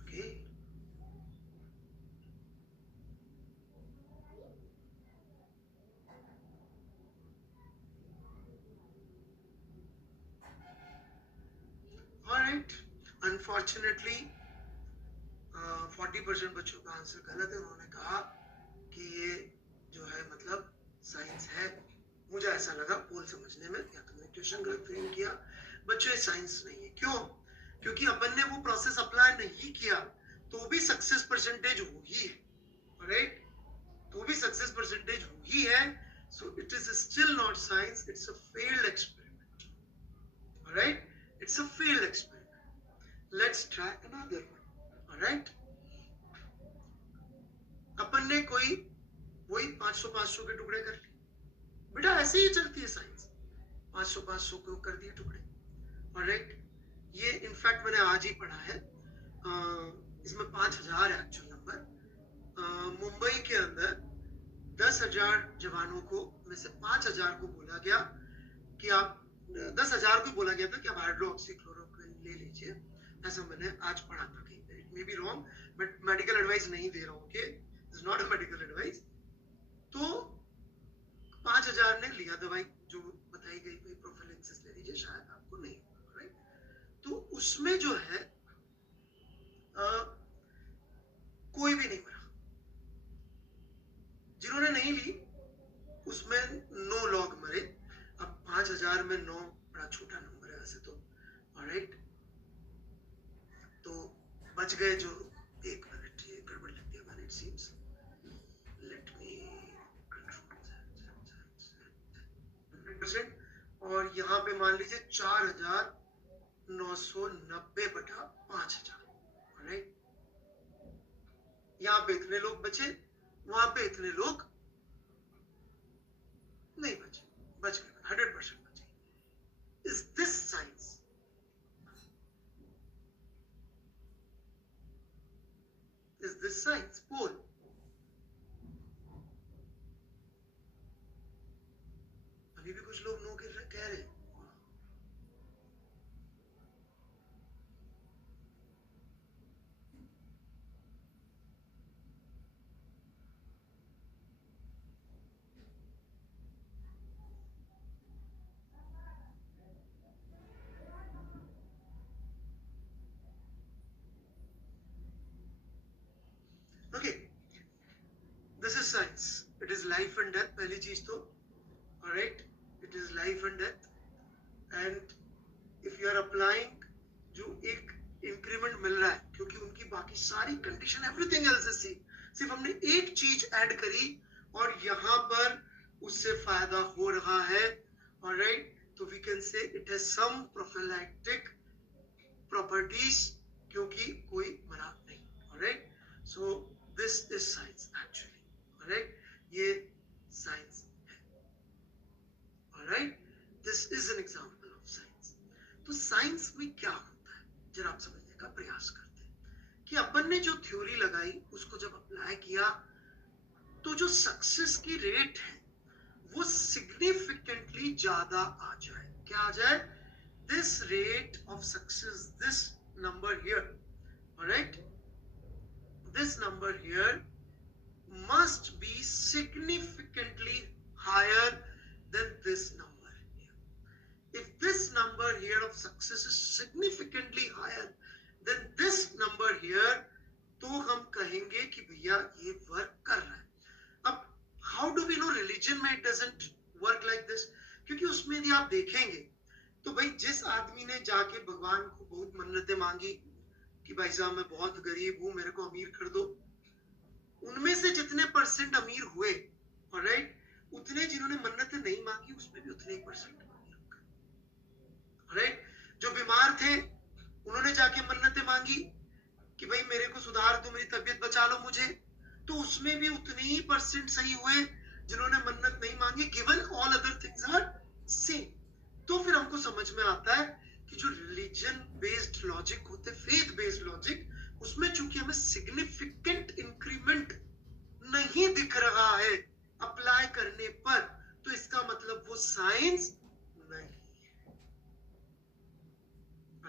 Okay, alright. अनफॉर्चुनेटली 40% बच्चों का आंसर गलत है. उन्होंने कहा कि ये जो है मतलब साइंस है. मुझे ऐसा लगा पोल समझने में, या तो मैंने क्वेश्चन गलत फ्रेम किया. बच्चों ये साइंस नहीं है. क्यों? क्योंकि अपन ने वो प्रोसेस अप्लाई नहीं किया तो भी सक्सेस परसेंटेज वही है, राइट? तो भी सक्सेस परसेंटेज वही है. So it is still not science, it's a failed experiment, right? It's a failed experiment. Let's try another one. Alright, अपन ने कोई वही 500 के टुकड़े कर लिए. बेटा ऐसे ही चलती है साइंस. 500 को कर दिए टुकड़े. ऑलराइट, ये इनफैक्ट मैंने आज ही पढ़ा है. इसमें 5000 है एक्चुअल नंबर. मुंबई के अंदर 10,000 जवानों को में से 5,000 को बोला गया कि आप 10,000 को बोला गया था कि आप हाइड्रोक्सीक्लोरोक्विन ले लीजिए. ऐसा मैंने आज पढ़ा था कहीं पे. It may be wrong, but medical advice नहीं दे रहा हूँ. Okay, it's not a medical advice. तो 5,000 ने लिया दवाई जो बताई गई, भाई प्रोफिलेक्सिस ले लीजिए, शायद आपको नहीं होगा, राइट? तो उसमें जो है कोई भी नहीं मरा. जिन्होंने नहीं ली उसमें 9 लोग मरे. अब 5,000 में 9 बड़ा छोटा नंबर है वैसे तो, ऑलराइट? तो बच गए जो 1 मिनट. ये गड़बड़ लग गया मैंने, it seems. Let me control. और यहाँ पे मान लीजिए 4,990 बटा 5,000, ऑलराइट? यहाँ पे इतने लोग बचे, वहां पे इतने लोग नहीं बचे. बच गए, 100% बचे. Is this science? Is this science? Poll. अभी भी कुछ लोग नो कह रहे हैं. Okay, this is science. It is life and death. पहली चीज तो, alright, it is life and death. And if you are applying, जो एक इंक्रीमेंट मिल रहा है क्योंकि उनकी बाकी सारी condition everything else is same, सिर्फ हमने एक चीज ऐड करी और यहाँ पर उससे फायदा हो रहा है। ऑलराइट, तो we can say it has some prophylactic properties, क्योंकि कोई मरा नहीं। Alright, so this is science actually. Alright, ये साइंस है। Alright, this is an example of science. तो साइंस में क्या होता है जरा आप समझने का प्रयास करते हैं कि अपन ने जो थ्योरी लगाई उसको जब अप्लाई किया तो जो सक्सेस की रेट है वो सिग्निफिकेंटली ज्यादा आ जाए। क्या आ जाए? This rate of success, this number here, alright, this number here must be significantly higher than this number here. If this number here of success is significantly higher than this number here, तो हम कहेंगे कि भैया ये work कर रहा है। अब how do we know religion में it doesn't work like this? क्योंकि उसमें भी आप देखेंगे तो भाई जिस आदमी ने जाके भगवान को बहुत मन्नतें मांगी कि भाई साहब मैं बहुत गरीब हूं, मेरे को अमीर कर दो, उनमें से जितने परसेंट अमीर हुए, ऑलराइट, उतने जिन्होंने मन्नतें नहीं मांगी उसमें भी उतने ही परसेंट अमीर हो गए। ऑलराइट, जो बीमार थे उन्होंने जाके मन्नतें मांगी कि भाई मेरे को सुधार दो, मेरी तबीयत बचा लो मुझे, तो उसमें भी उतने ही परसेंट सही हुए जिन्होंने मन्नत नहीं मांगी, given all other things are same. तो फिर हमको समझ में आता है कि जो रिलीजन बेस्ड लॉजिक होते, फेथ बेस्ड लॉजिक, उसमें चूंकि हमें सिग्निफिकेंट इंक्रीमेंट नहीं दिख रहा है अप्लाई करने पर, तो इसका मतलब वो साइंस नहीं है।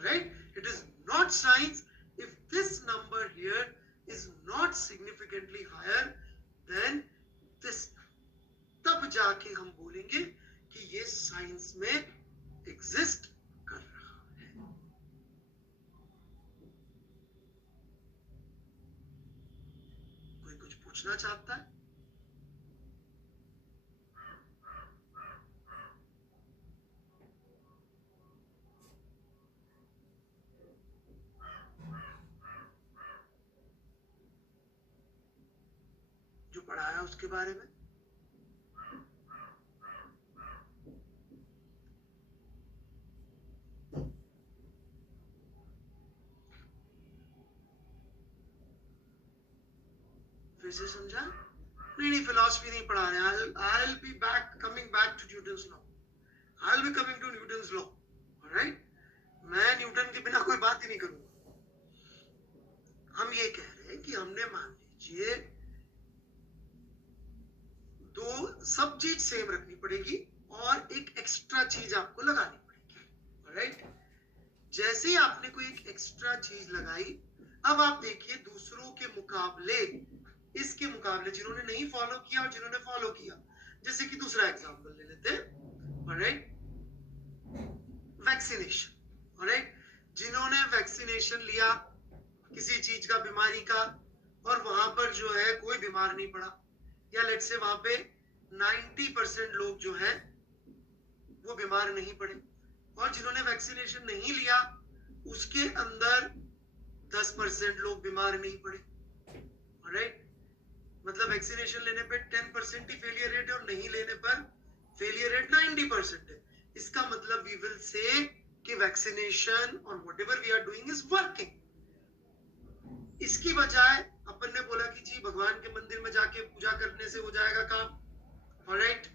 Right, it is not science if this number here is not significantly higher than this, तब जाके हम बोलेंगे कि ये साइंस में एग्जिस्ट कर रहा है। कोई कुछ पूछना चाहता है? जो पढ़ाया उसके बारे में? फिर से समझा? नहीं, फिलॉसफी नहीं पढ़ा रहे हैं। I'll be coming back to Newton's law. I'll be coming to Newton's law. Alright? मैं न्यूटन के बिना कोई बात ही नहीं करूंगा। हम ये कह रहे हैं कि हमने मान लीजिए दो सब चीज सेम रखनी पड़ेगी और एक एक्स्ट्रा चीज आपको लगानी पड़ेगी। ऑलराइट, जैसे ही आपने कोई एक एक्स्ट्रा चीज लगाई, अब आप देखिए दूसरों के मुकाबले, इसके मुकाबले जिन्होंने नहीं फॉलो किया और जिन्होंने फॉलो किया, जैसे कि दूसरा एग्जांपल ले लेते हैं। Alright, vaccination. ऑलराइट, जिन्होंने वैक्सीनेशन लिया किसी चीज का, बीमारी का, और वहां पर जो है कोई बीमार नहीं पड़ा, या लेट्स से वहां पे 90% लोग जो है वो बीमार नहीं पड़े, और जिन्होंने वैक्सीनेशन नहीं लिया उसके अंदर 10% लोग बीमार नहीं पड़े। ऑलराइट, मतलब वैक्सीनेशन लेने पे 10% ही फेलियर रेट है और नहीं लेने पर फेलियर रेट 90% है। इसका मतलब वी विल से कि वैक्सीनेशन और whatever we are doing is working. इसकी बजाय अपन ने बोला कि जी भगवान के मंदिर में जाके पूजा करने से हो जाएगा काम। ऑलराइट,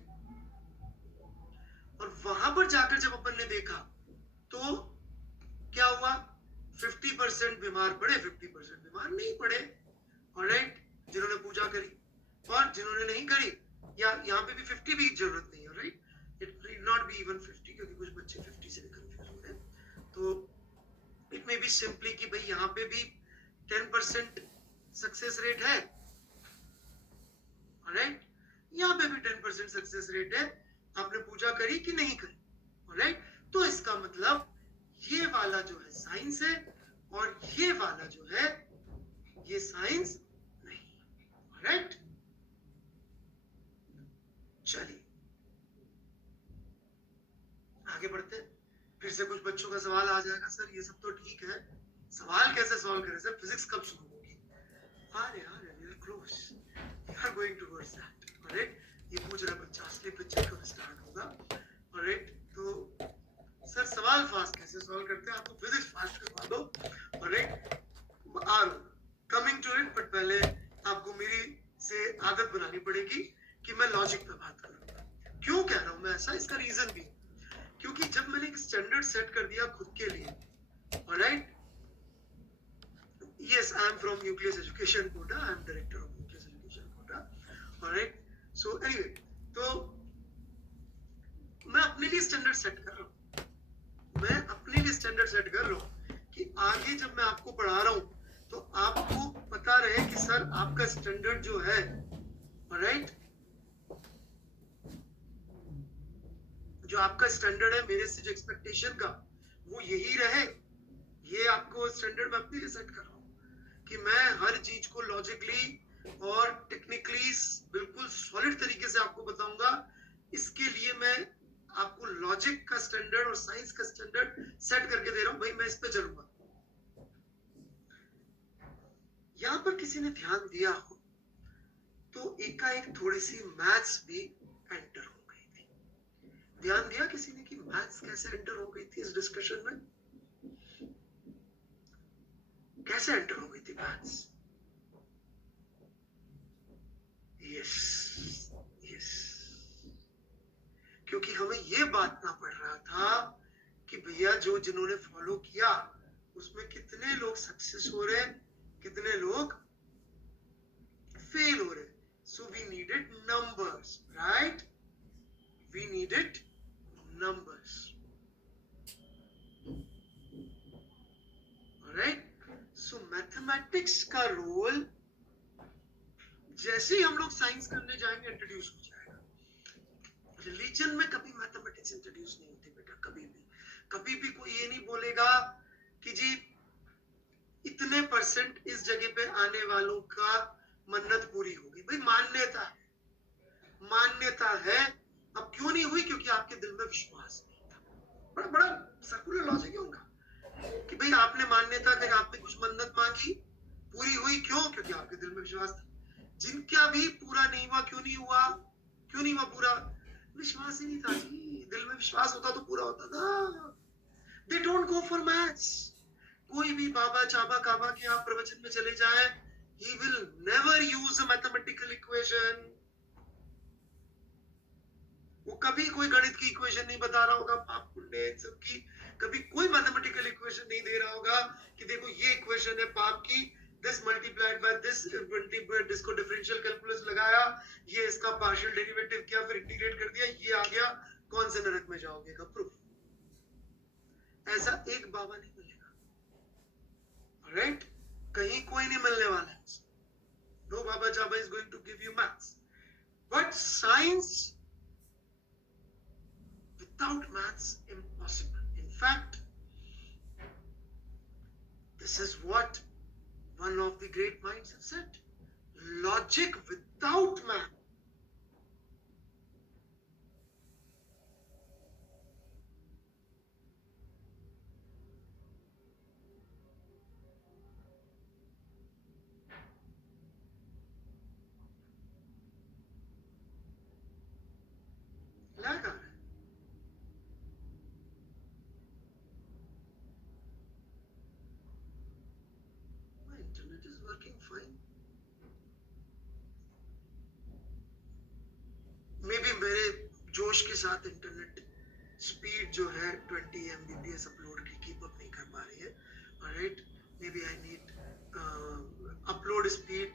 और वहां पर जाकर जब अपन ने देखा तो क्या हुआ? 50% बीमार पड़े, 50% बीमार नहीं पड़े। ऑलराइट, जिन्होंने पूजा करी, और जिन्होंने नहीं करी, या यहाँ पे भी 50 भी जरूरत नहीं है। Right, it need not be even 50, क्योंकि कुछ बच्चे 50 से भी कंफ्यूज हो रहे हैं। तो इट मे बी सिंपली कि भाई यहाँ पे भी 10% सक्सेस रेट है। ऑलराइट, यहाँ पे भी 10% सक्सेस रेट है, आपने पूजा करी कि नहीं करी। ऑलराइट, तो इसका मतलब ये वाला जो है साइंस है और ये वाला जो है ये साइंस नहीं। ऑलराइट, चलिए आगे बढ़ते हैं। फिर से कुछ बच्चों का सवाल आ जाएगा, सर ये सब तो ठीक है सवाल कैसे सॉल्व करें सर, फिजिक्स कब शुरू होगी? अरे यार we are close, we are going towards that. Alright, ये पूछ रहा बच्चा असली पिक्चर कब स्टार्ट होगा? ऑलराइट, तो सर सवाल फास्ट कैसे सॉल्व करते हैं, आपको फिजिक्स फास्ट करवा दो। Alright, are coming to it, but पहले आपको मेरी से आदत बनानी पड़ेगी कि मैं लॉजिक पे बात करूंगा। क्यों कह रहा हूं मैं ऐसा, इसका रीजन भी, क्योंकि जब मैंने एक स्टैंडर्ड सेट कर दिया खुद के लिए, alright, yes, I am from Nucleus Education Quota, I am director of Nucleus Education Quota, alright, so anyway, तो मैं अपने लिए स्टैंडर्ड सेट कर रहा हूँ, मैं अपने लिए स्टैंडर्ड सेट कर रहा हूँ कि आगे जब मैं आपको पढ़ा रहा हूँ तो आपको पता रहे कि सर आपका स्टैंडर्ड जो है, ऑलराइट, जो आपका स्टैंडर्ड है मेरे से जो एक्सपेक्टेशन का, वो यही रहे। ये आपको स्टैंडर्ड में अपने लिए सेट कर रहा हूँ कि मैं हर चीज को लॉजिकली और टेक्निकली बिल्कुल सॉलिड तरीके से आपको बताऊंगा। इसके लिए मैं आपको लॉजिक का स्टैंडर्ड और साइंस का स्टैंडर्ड सेट करके दे रहा हूं, भाई मैं इस पे चलूंगा। यहां पर किसी ने ध्यान दिया हो तो एकाएक थोड़ी सी मैथ्स भी एंटर हो गई थी। ध्यान दिया किसी ने कि मैथ्स कैसे एंटर हो गई थी इस डिस्कशन में? कैसे एंटर हो गई थी मैथ्स? यस यस, क्योंकि हमें ये बांटना पड़ रहा था कि भैया जो जिन्होंने फॉलो किया उसमें कितने लोग सक्सेस हो रहे, कितने लोग फेल हो रहे। So we needed numbers, right? We needed numbers. Alright? So mathematics का रोल जैसे ही हम लोग साइंस करने जाएंगे इंट्रोड्यूस हो जाएगा। रिलीजन में कभी मैथमेटिक्स इंट्रोड्यूस नहीं होती बेटा, कभी भी कोई ये नहीं बोलेगा कि जी इतने परसेंट इस जगह पे आने वालों का मन्नत पूरी होगी। भाई मान्यता है, मान्यता है। अब क्यों नहीं हुई? क्योंकि आपके दिल में विश्वास नहीं था। बड़ा बड़ा सर्कुलर लॉजिक है उनका कि भाई आपने मान्यता करी, आपने कुछ मन्नत मांगी, पूरी हुई। क्यों? क्योंकि आपके दिल में विश्वास था। जिनका भी पूरा नहीं हुआ, क्यों नहीं हुआ? क्यों नहीं हुआ पूरा? विश्वास ही नहीं था जी। दिल में विश्वास होता तो पूरा होता था। They don't go for maths. कोई भी बाबा चाबा काबा के आप प्रवचन में चले जाए, he will never use a mathematical equation. वो कभी कोई गणित की इक्वेशन नहीं बता रहा होगा, पाप पुण्य इन सब की कभी कोई मैथमेटिकल इक्वेशन नहीं दे रहा होगा कि देखो ये इक्वेशन है पाप की, दिस मल्टीप्लाइड बाय दिस, इसको डिफरेंशियल कैलकुलस लगाया, ये इसका पार्शियल डेरिवेटिव किया, फिर इंटीग्रेट कर दिया, ये आ गया, कौन से नरक में जाओगे का प्रूफ। ऐसा एक बाबा नहीं मिलेगा, ऑलराइट? कहीं कोई नहीं मिलने वाला है। No Baba Jaba is going to give you maths. But science without maths, impossible. In fact, this is what one of the great minds have said. Logic without math. Lag आ रहा है। My internet is working fine. Maybe मेरे जोश के साथ internet speed जो है 20 Mbps upload की keep up नहीं कर पा रही है। Alright, maybe I need upload speed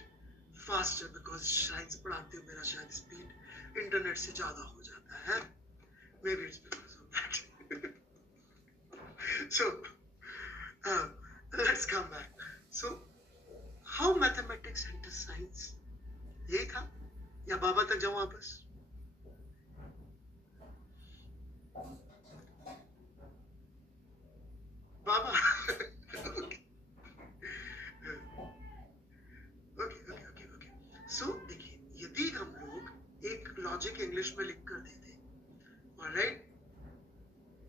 faster because शायद पढ़ाते हो मेरा शायद स्पीड इंटरनेट से ज्यादा हो जाता है। Maybe it's because of that. So let's come back. So how mathematics enters science? यही था या बाबा तक जाऊं वापस? बाबा ओके। सो देखिए, यदि हम लोग एक लॉजिक इंग्लिश में लिख कर देते, ऑलराइट,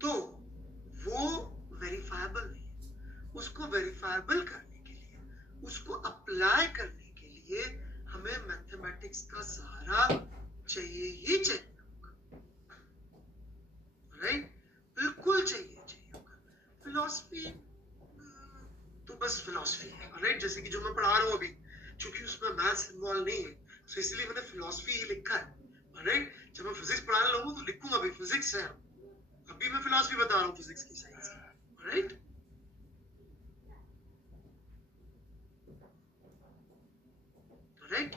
तो वो वेरीफाइबल नहीं है। उसको वेरीफाइबल करने के लिए, उसको अप्लाई करने के लिए हमें मैथमेटिक्स का सहारा चाहिए ही चाहिए होगा, राइट? बिल्कुल चाहिए होगा। फिलॉसफी तो बस फिलॉसफी है, राइट? जैसे कि जो मैं पढ़ा रहा हूँ अभी, क्योंकि उसमें मैथ्स इन्वॉल्व नहीं है, तो इसलिए मैंने फिलॉसफी ही लिखा है, राइट? जब मैं फिजिक्स पढ़ाने लगूँ तो लिखूंगा भी फिजिक्स है, अभी मैं फिलॉसफी बता रहा हूँ फिजिक्स की, साइंस की, राइट? राइट?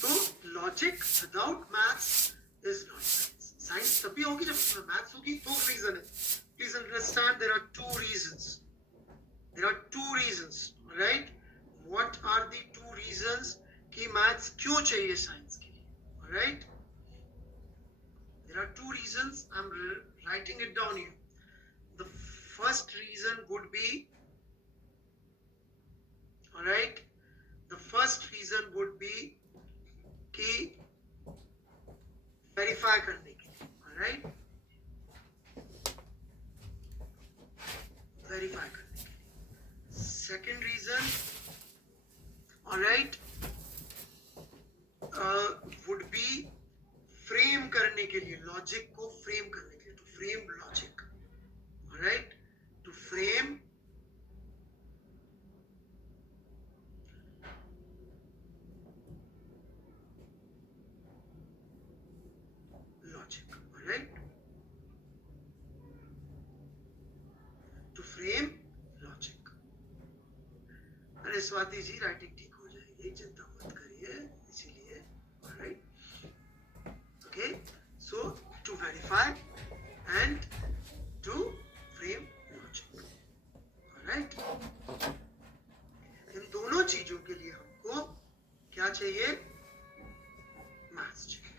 तो logic without maths is not science. Science तभी होगी जब उसमें मैथ्स होगी। दो रीजन है, please understand, there are two reasons, there are two reasons, right? What are the two reasons कि मैथ्स क्यों चाहिए साइंस के लिए, right? There are two reasons. I'm writing it down here. The first reason would be, all right, the first reason would be कि verify करने के लिए, all right, वेरीफाई करने के लिए। Second reason, all right, would be frame करने के लिए, लॉजिक को फ्रेम करने के लिए, to frame logic, all right, to frame logic, all right, to frame logic। अरे स्वाति जी, राइटिंग ठीक हो जाएगी, चिंता मत करिए, इसीलिए, all right, okay, so to verify and to frame logic, all right। इन दोनों चीजों के लिए हमको क्या चाहिए? मैथ्स चाहिए,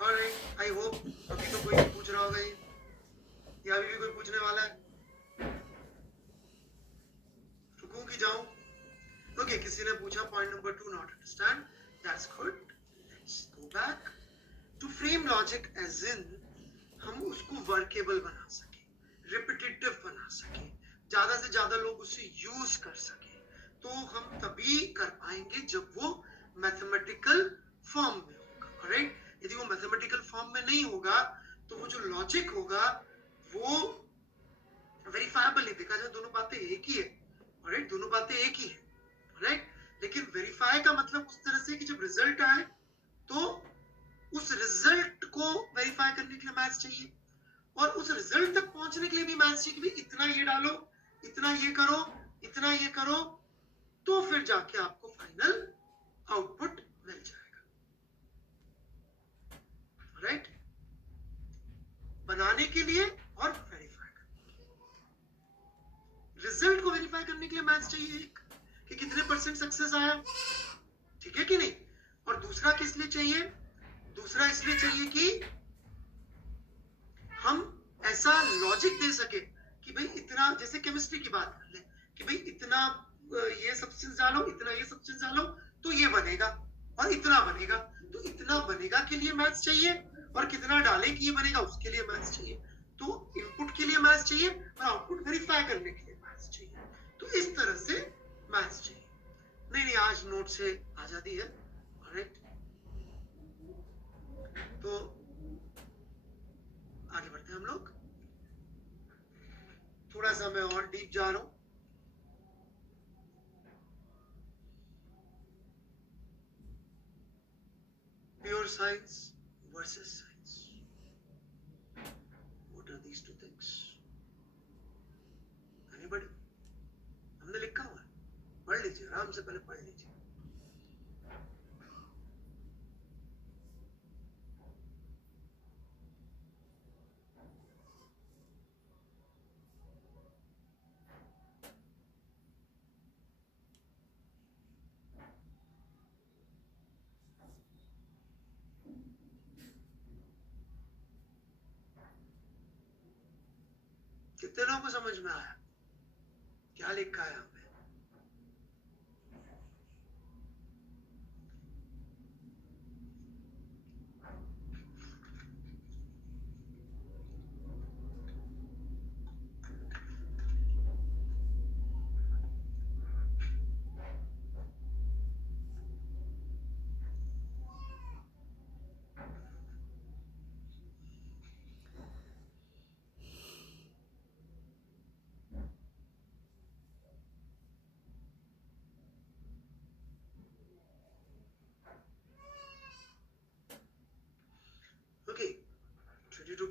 all right। I hope अभी तो कोई पूछ रहा होगा, या अभी भी कोई पूछने वाला है? रुकूं कि जाऊं? ओके, किसी ने पूछा point number 2 not understand, that's good, let's go back to frame logic, as in हम उसको वर्केबल बना सके, रिपीटेटिव बना सके, ज्यादा से ज्यादा लोग उसे यूज कर सके, तो हम तभी कर पाएंगे जब वो मैथमेटिकल फॉर्म में होगा, राइट? यदि वो मैथमेटिकल फॉर्म में नहीं होगा तो वो जो लॉजिक होगा वो वेरीफाइबल नहीं। देखा जाए दोनों बातें एक ही है, राइट? दोनों बातें एक ही है, राइट? लेकिन वेरीफाई का मतलब उस तरह से कि जब रिजल्ट आए तो उस रिजल्ट को वेरीफाई करने के लिए मैथ्स चाहिए, और उस रिजल्ट तक पहुंचने के लिए भी मैथ्स चाहिए कि इतना ये डालो, इतना ये करो, इतना ये करो, तो फिर जाके आपको फाइनल आउटपुट मिल जाएगा, राइट? बनाने के लिए और वेरीफाई करने के लिए, रिजल्ट को वेरीफाई करने के लिए मैथ्स चाहिए, एक कि कितने परसेंट सक्सेस आया, ठीक है कि नहीं? और दूसरा किस लिए चाहिए? दूसरा इसलिए चाहिए कि हम ऐसा लॉजिक दे सके कि भाई इतना, जैसे केमिस्ट्री की बात कर ले कि भाई इतना ये सब्सटेंस डालो, इतना ये सब्सटेंस डालो, तो ये बनेगा, और इतना बनेगा, तो इतना बनेगा के लिए मैथ्स चाहिए, और कितना डाले कि ये बनेगा उसके लिए मैथ्स चाहिए। तो इनपुट के लिए मैथ्स चाहिए और आउटपुट वेरीफाई करने के लिए मैथ्स चाहिए। तो इस तरह से मैथ्स चाहिए। नहीं, आज नोट से आजादी है, ऑलराइट? तो आगे बढ़ते हैं हम लोग, थोड़ा सा मैं और डीप जा रहा हूं। Pure science versus science. What are these two things? Anybody? हमने लिखा हुआ है, पढ़ लीजिए, आराम से पहले पढ़ लीजिए। कितने लोगों को समझ में आया क्या लिखा है यहाँ पे?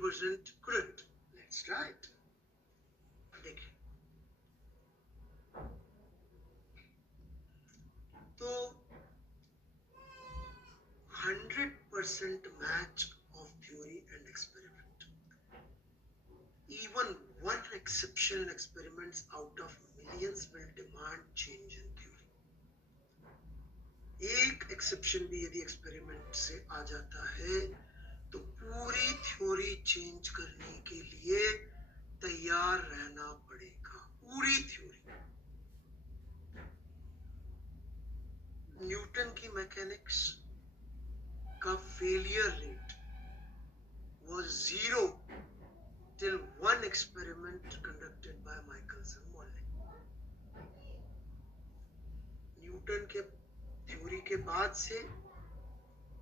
90% couldn't. Let's try it. देखिए, तो 100% match of theory and experiment. Even one exception in experiments out of millions will demand change in theory. एक एक्सेप्शन भी यदि एक्सपेरिमेंट से आ जाता है तो पूरी थ्योरी चेंज करने के लिए तैयार रहना पड़ेगा, पूरी थ्योरी। न्यूटन की मैकेनिक्स का failure rate was 0 till one experiment conducted by Michelson-Morley. Newton के थ्योरी के बाद से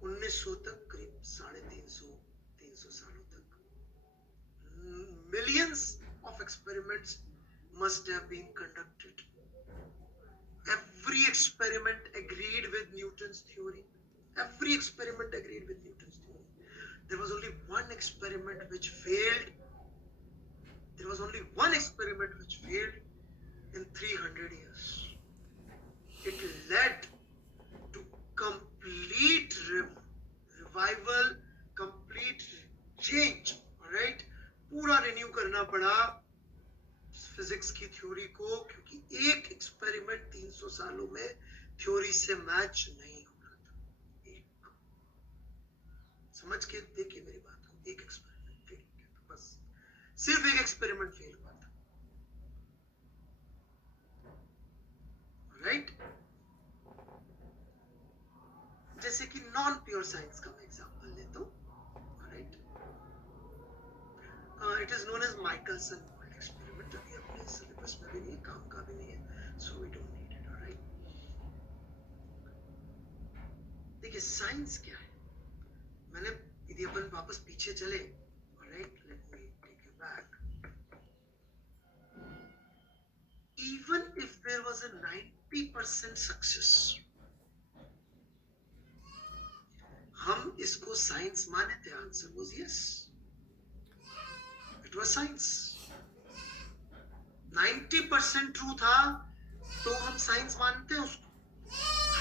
1900 तक, करीब 350 सालों तक, millions of experiments must have been conducted. Every experiment agreed with Newton's theory. Every experiment agreed with Newton's theory. There was only one experiment which failed. There was only one experiment which failed in 300 years. It led to complete revival, complete change. Alright, पूरा renew करना पड़ा physics की theory को, क्योंकि एक experiment 300 सालों में theory से मैच नहीं हो रहा था। एक, समझ के देखिए मेरी बात को, एक एक्सपेरिमेंट फेल हो गया था, बस सिर्फ एक एक्सपेरिमेंट फेल हुआ था। राइट, जैसे कि नॉन प्योर साइंस का मैं एग्जांपल लेता हूं। Right, it is known as Michelson experiment. अभी अपने सिलेबस में भी नहीं, काम का भी नहीं है, so we don't need it. Right, देखिए साइंस क्या है, मैंने यदि अपन वापस पीछे चले, right, let me take you back. Even if there was a 90% success, हम इसको साइंस माने थे? Answer was yes, it was science. 90% true था तो हम साइंस मानते हैं उसको।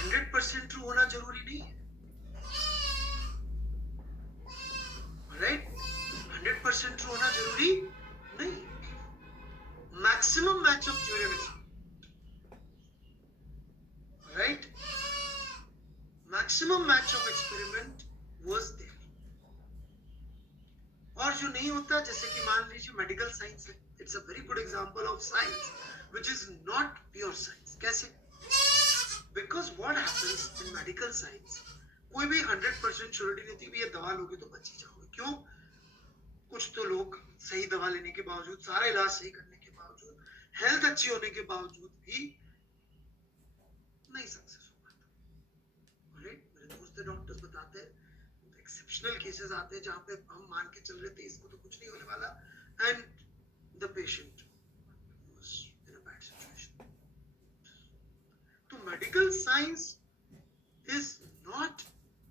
100% ट्रू होना जरूरी नहीं है। राइट, 100% ट्रू होना जरूरी नहीं। Maximum match of theory, right, maximum match of experiment was there. और जो नहीं होता, जैसे कि मान लीजिए मेडिकल साइंस है, it's a very good example of science which is not pure science. कैसे? Because what happens in medical science, कोई भी 100% श्योरिटी नहीं थी कि ये दवा लोगे तो बच ही जाओगे। क्यों? कुछ तो लोग सही दवा लेने के बावजूद, सारा इलाज सही करने के बावजूद, हेल्थ अच्छी होने के बावजूद भी नहीं सक्सेस हो पाता। राइट, मेरे दोस्त डॉक्टर्स बताते हैं एक्सेप्शनल केसेस आते हैं जहां पे हम मान के चल रहे थे इसको तो कुछ नहीं होने वाला, and the patient was in a bad situation. तो medical science is not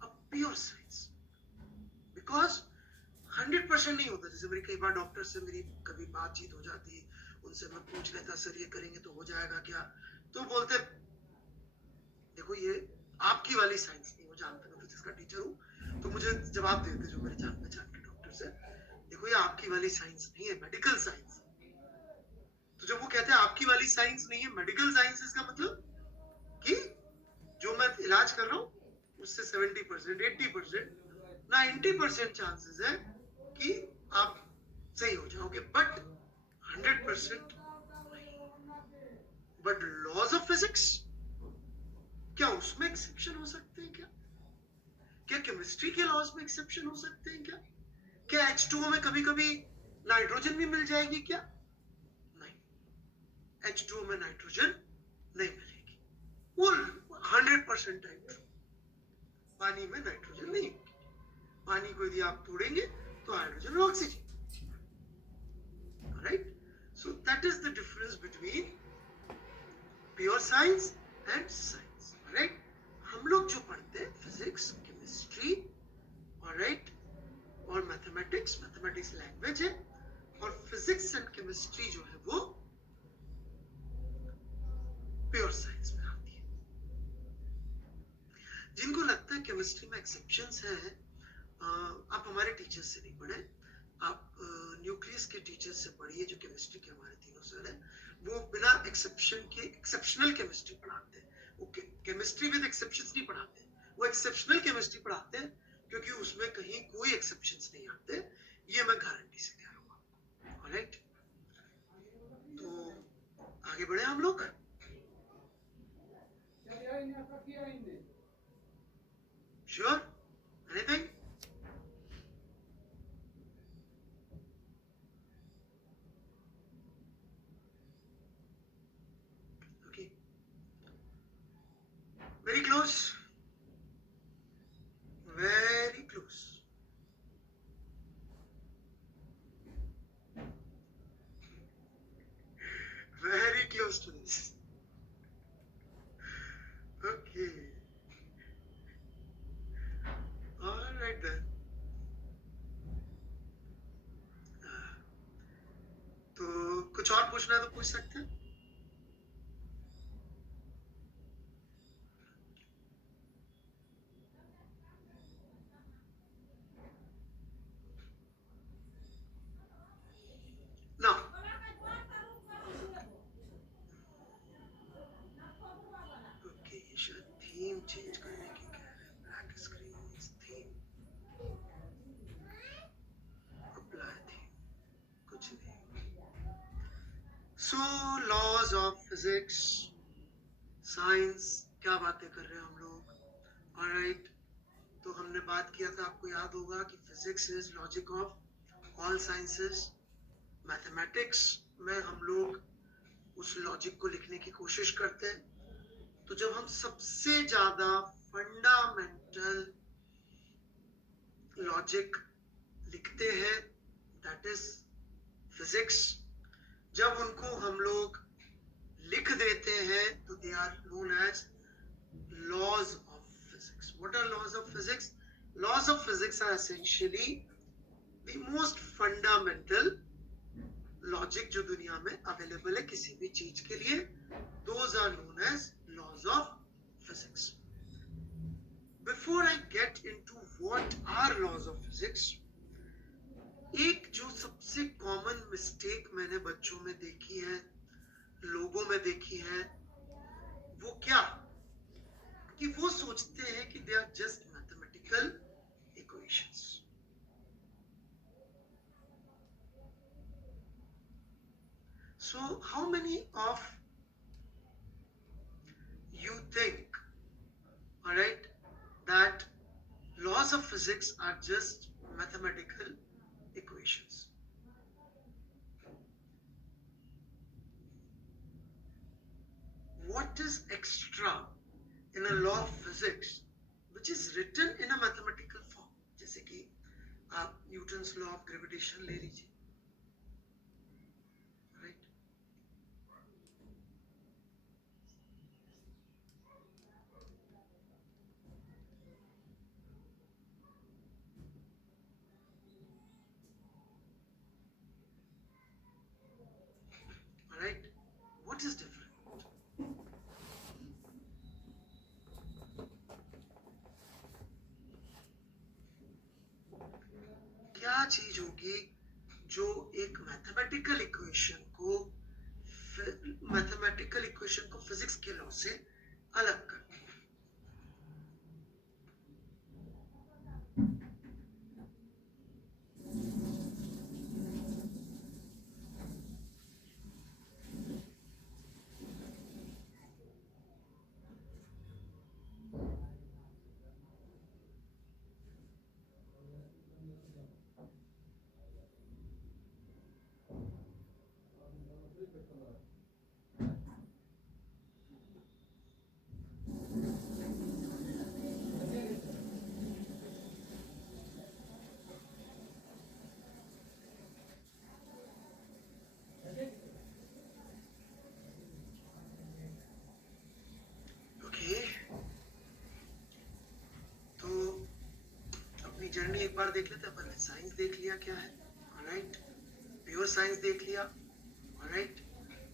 a pure science, because 100% नहीं होता। जैसे मेरी कई बार डॉक्टर से मेरी कभी बातचीत हो जाती, उनसे मैं पूछ लेता, सर ये करेंगे तो हो जाएगा क्या? तो बोलते देखो ये आपकी वाली साइंस नहीं, वो जानते, मैं फिजिक्स का टीचर हूँ तो मुझे जवाब देते जो मेरे जान पहचान के डॉक्टर से, देखो ये आपकी वाली साइंस नहीं है, मेडिकल साइंस। तो जब वो कहते हैं आपकी वाली साइंस नहीं है, मेडिकल साइंस, इसका मतलब कि जो मैं इलाज कर रहा हूँ उससे 70%, 80%, 90% चांसेस है कि आप सही हो जाओगे, बट 100% नहीं। बट लॉज ऑफ फिजिक्स, क्या उसमें एक्सेप्शन हो सकते हैं? क्या केमिस्ट्री के लॉज में एक्सेप्शन हो सकते हैं? क्या H2O में कभी कभी नाइट्रोजन भी मिल जाएगी? क्या नहीं, H2O में नाइट्रोजन नहीं मिलेगी, वो 100% टाइम ट्रू। पानी में नाइट्रोजन नहीं होगी, पानी को यदि आप तोड़ेंगे तो हाइड्रोजन और oxygen. Right, so that is the difference between pure science and science. Right, हम लोग जो पढ़ते हैं फिजिक्स, केमिस्ट्री, राइट, और मैथमेटिक्स लैंग्वेज है, और फिजिक्स एंड केमिस्ट्री जो है वो प्योर साइंस में आती है। जिनको लगता है केमिस्ट्री में एक्सेप्शंस है, आप हमारे टीचर्स से नहीं पढ़े, आप न्यूक्लियस के टीचर्स से पढ़िए जो केमिस्ट्री के हमारे तीनों सर है, वो बिना एक्सेप्शन के एक्सेप्शनल केमिस्ट्री पढ़ाते हैं। वो केमिस्ट्री विद एक्सेप्शंस नहीं पढ़ाते, वो एक्सेप्शनल केमिस्ट्री पढ़ाते हैं, क्योंकि उसमें कहीं कोई एक्सेप्शंस नहीं आते, ये मैं गारंटी से कह रहा हूँ। ऑलराइट, तो आगे बढ़े हम लोग। Sure, anything? Okay, very close, very close. Very close to this. Okay. All right then. तो कुछ और पूछना है तो पूछ सकते हैं। Now, okay, ये शायद थीम चेंज करने की कह रहे हैं। Black screen theme apply theme, कुछ नहीं। So laws of physics, science, क्या बातें कर रहे हैं हम लोग। ऑलराइट, तो हमने बात किया था, आपको याद होगा कि physics is logic of all sciences. Mathematics में हम लोग उस लॉजिक को लिखने की कोशिश करते हैं। तो जब हम सबसे ज्यादा फंडामेंटल लॉजिक लिखते हैं, दैट इज फिजिक्स, जब उनको हम लोग लिख देते हैं तो they are known as laws of physics. What are laws of physics? Laws of physics are essentially the most fundamental logic जो दुनिया में अवेलेबल है किसी भी चीज के लिए, those are known as laws of physics. Before I get into what are laws of physics, एक जो सबसे कॉमन मिस्टेक मैंने बच्चों में देखी है, लोगों में देखी है, वो क्या कि वो सोचते हैं कि they are just mathematical equations. So how many of you think, all right, that laws of physics are just mathematical equations? What is extra in a law of physics which is written in a mathematical form? जैसे कि आप Newton's law of gravitation ले लीजिए, right? Alright, what is different? क्या चीज होगी जो एक मैथमेटिकल इक्वेशन को फिजिक्स के लॉ से अलग कर? जर्नी एक बार देख लेते हैं। अपन ने साइंस देख लिया क्या है, ऑलराइट, प्योर साइंस देख लिया, ऑलराइट,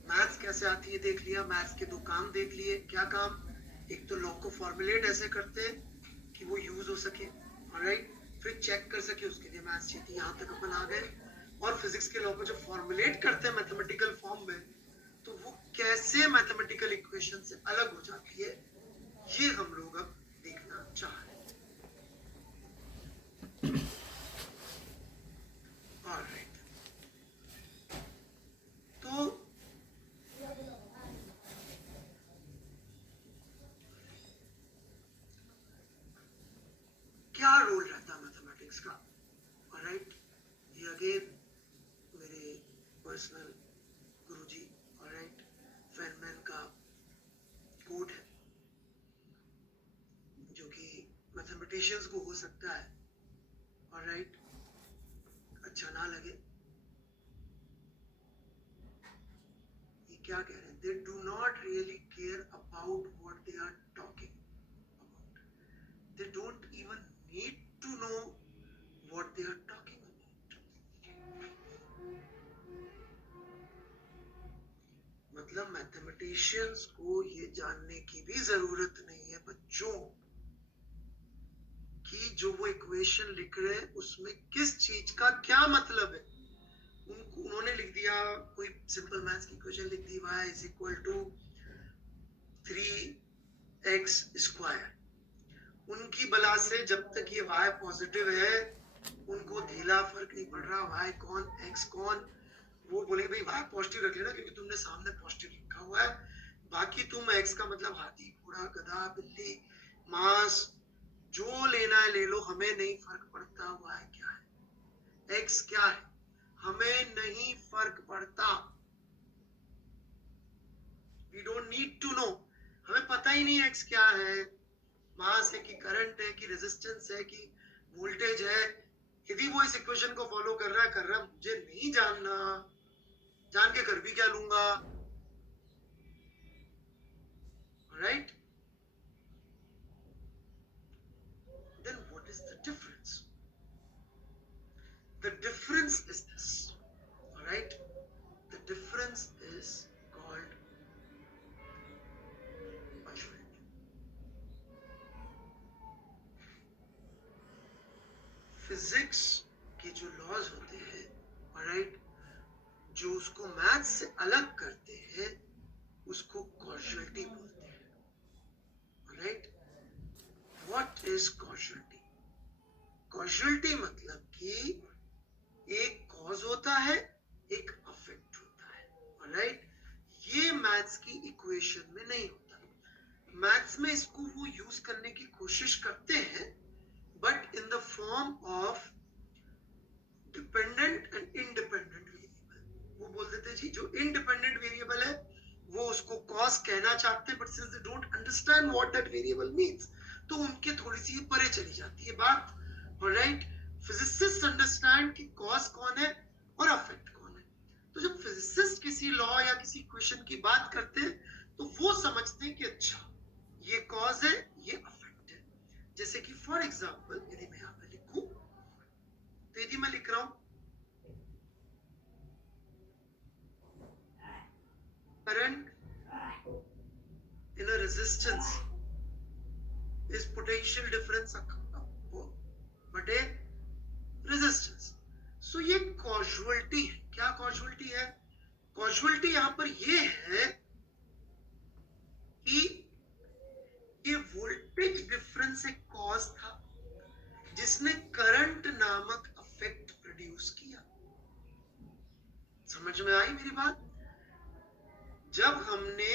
मैथ्स कैसे आती है देख लिया, मैथ्स के दो काम देख लिए। क्या काम? एक तो लॉ को फॉर्मुलेट ऐसे करते हैं कि वो यूज हो सके, ऑलराइट, फिर चेक कर सके, उसके लिए मैथ्स चाहिए। यहाँ तक अपन आ गए। और फिजिक्स के लॉ को जब फॉर्मुलेट करते हैं मैथमेटिकल फॉर्म में, तो वो कैसे मैथमेटिकल इक्वेशन से अलग हो जाती है, ये हम लोग अब देखना चाह रहे हैं। ऑलराइट, तो क्या रोल रहता है मैथमेटिक्स का, ऑलराइट, ये अगेन मेरे पर्सनल गुरुजी, ऑलराइट, फेनमैन का कोट है, जो कि मैथमेटिशियंस को हो सकता है, ऑलराइट, अच्छा ना लगे। ये क्या कह रहे हैं? They do not really care about what they are talking about, they don't even need to know what they are talking about. मतलब मैथमेटिशियंस को ये जानने की भी जरूरत नहीं है बच्चों कि जो वो इक्वेशन लिख रहे हैं उसमें किस चीज का क्या मतलब है। उन्होंने लिख दिया कोई सिंपल मैथ्स की इक्वेशन लिख दी, y is equal to 3x square. उनकी बला से जब तक ये y पॉजिटिव है उनको ढीला फर्क नहीं पड़ रहा, y कौन x कौन। वो बोलेंगे भाई y पॉजिटिव रख लेना क्योंकि तुमने सामने पॉजिटिव लिखा हुआ है, बाकी तुम x का मतलब हाथी घोड़ा गधा बिल्ली मांस जो लेना है ले लो, हमें नहीं फर्क पड़ता y क्या है, x क्या है, हमें नहीं फर्क पड़ता। We don't need to know, हमें पता ही नहीं x क्या है, मास है कि करंट है कि रेजिस्टेंस है कि वोल्टेज है। यदि वो इस इक्वेशन को फॉलो कर रहा है, मुझे नहीं जानना, जान के कर भी क्या लूंगा, right? Then what is the difference? The difference is this, all right? The difference is called causality. Physics के जो लॉज होते हैं, all right, जो उसको मैथ्स से अलग करते हैं उसको कॉजलिटी बोलते हैं, all right? What is causality? Causality मतलब कि एक कॉज होता है एक अफेक्ट होता है, ऑलराइट? ये मैथ्स की इक्वेशन में नहीं होता। मैथ्स में इसको वो यूज करने की कोशिश करते हैं but in the form of dependent and independent variable. वो बोल देते जी जो इंडिपेंडेंट वेरिएबल है वो उसको कॉज कहना चाहते हैं, but since they don't understand what that variable means तो उनके थोड़ी सी परे चली जाती है बात, ऑलराइट? फिजिसिस्ट अंडरस्टैंड कि कॉज कौन है और अफेक्ट कौन है। तो जब फिजिसिस्ट किसी लॉ या किसी इक्वेशन की बात करते हैं तो वो समझते हैं कि अच्छा ये कॉज है ये अफेक्ट है। जैसे कि फॉर एग्जांपल यदि मैं यहाँ पे लिखूं, तो यदि मैं लिख रहा हूं current in a resistance is potential difference बटे रेजिस्टेंस। सो ये कॉजुअलिटी है। क्या कॉजुअलिटी है? कॉजुअलिटी यहां पर ये है कि ये वोल्टेज डिफरेंस एक कॉज था जिसने करंट नामक अफेक्ट प्रोड्यूस किया। समझ में आई मेरी बात? जब हमने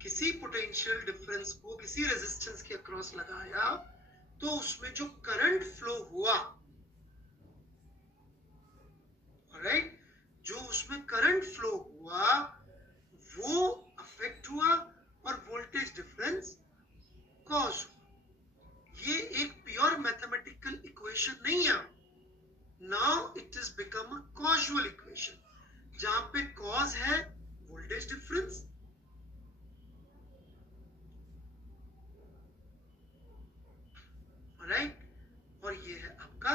किसी पोटेंशियल डिफरेंस को किसी रेजिस्टेंस के अक्रॉस लगाया तो उसमें जो करंट फ्लो हुआ, ऑलराइट, जो उसमें करंट फ्लो हुआ वो अफेक्ट हुआ और वोल्टेज डिफरेंस कॉज हुआ। ये एक प्योर मैथमेटिकल इक्वेशन नहीं है। Now it is become a casual equation जहां पे कॉज है वोल्टेज डिफरेंस, राइट, और ये है आपका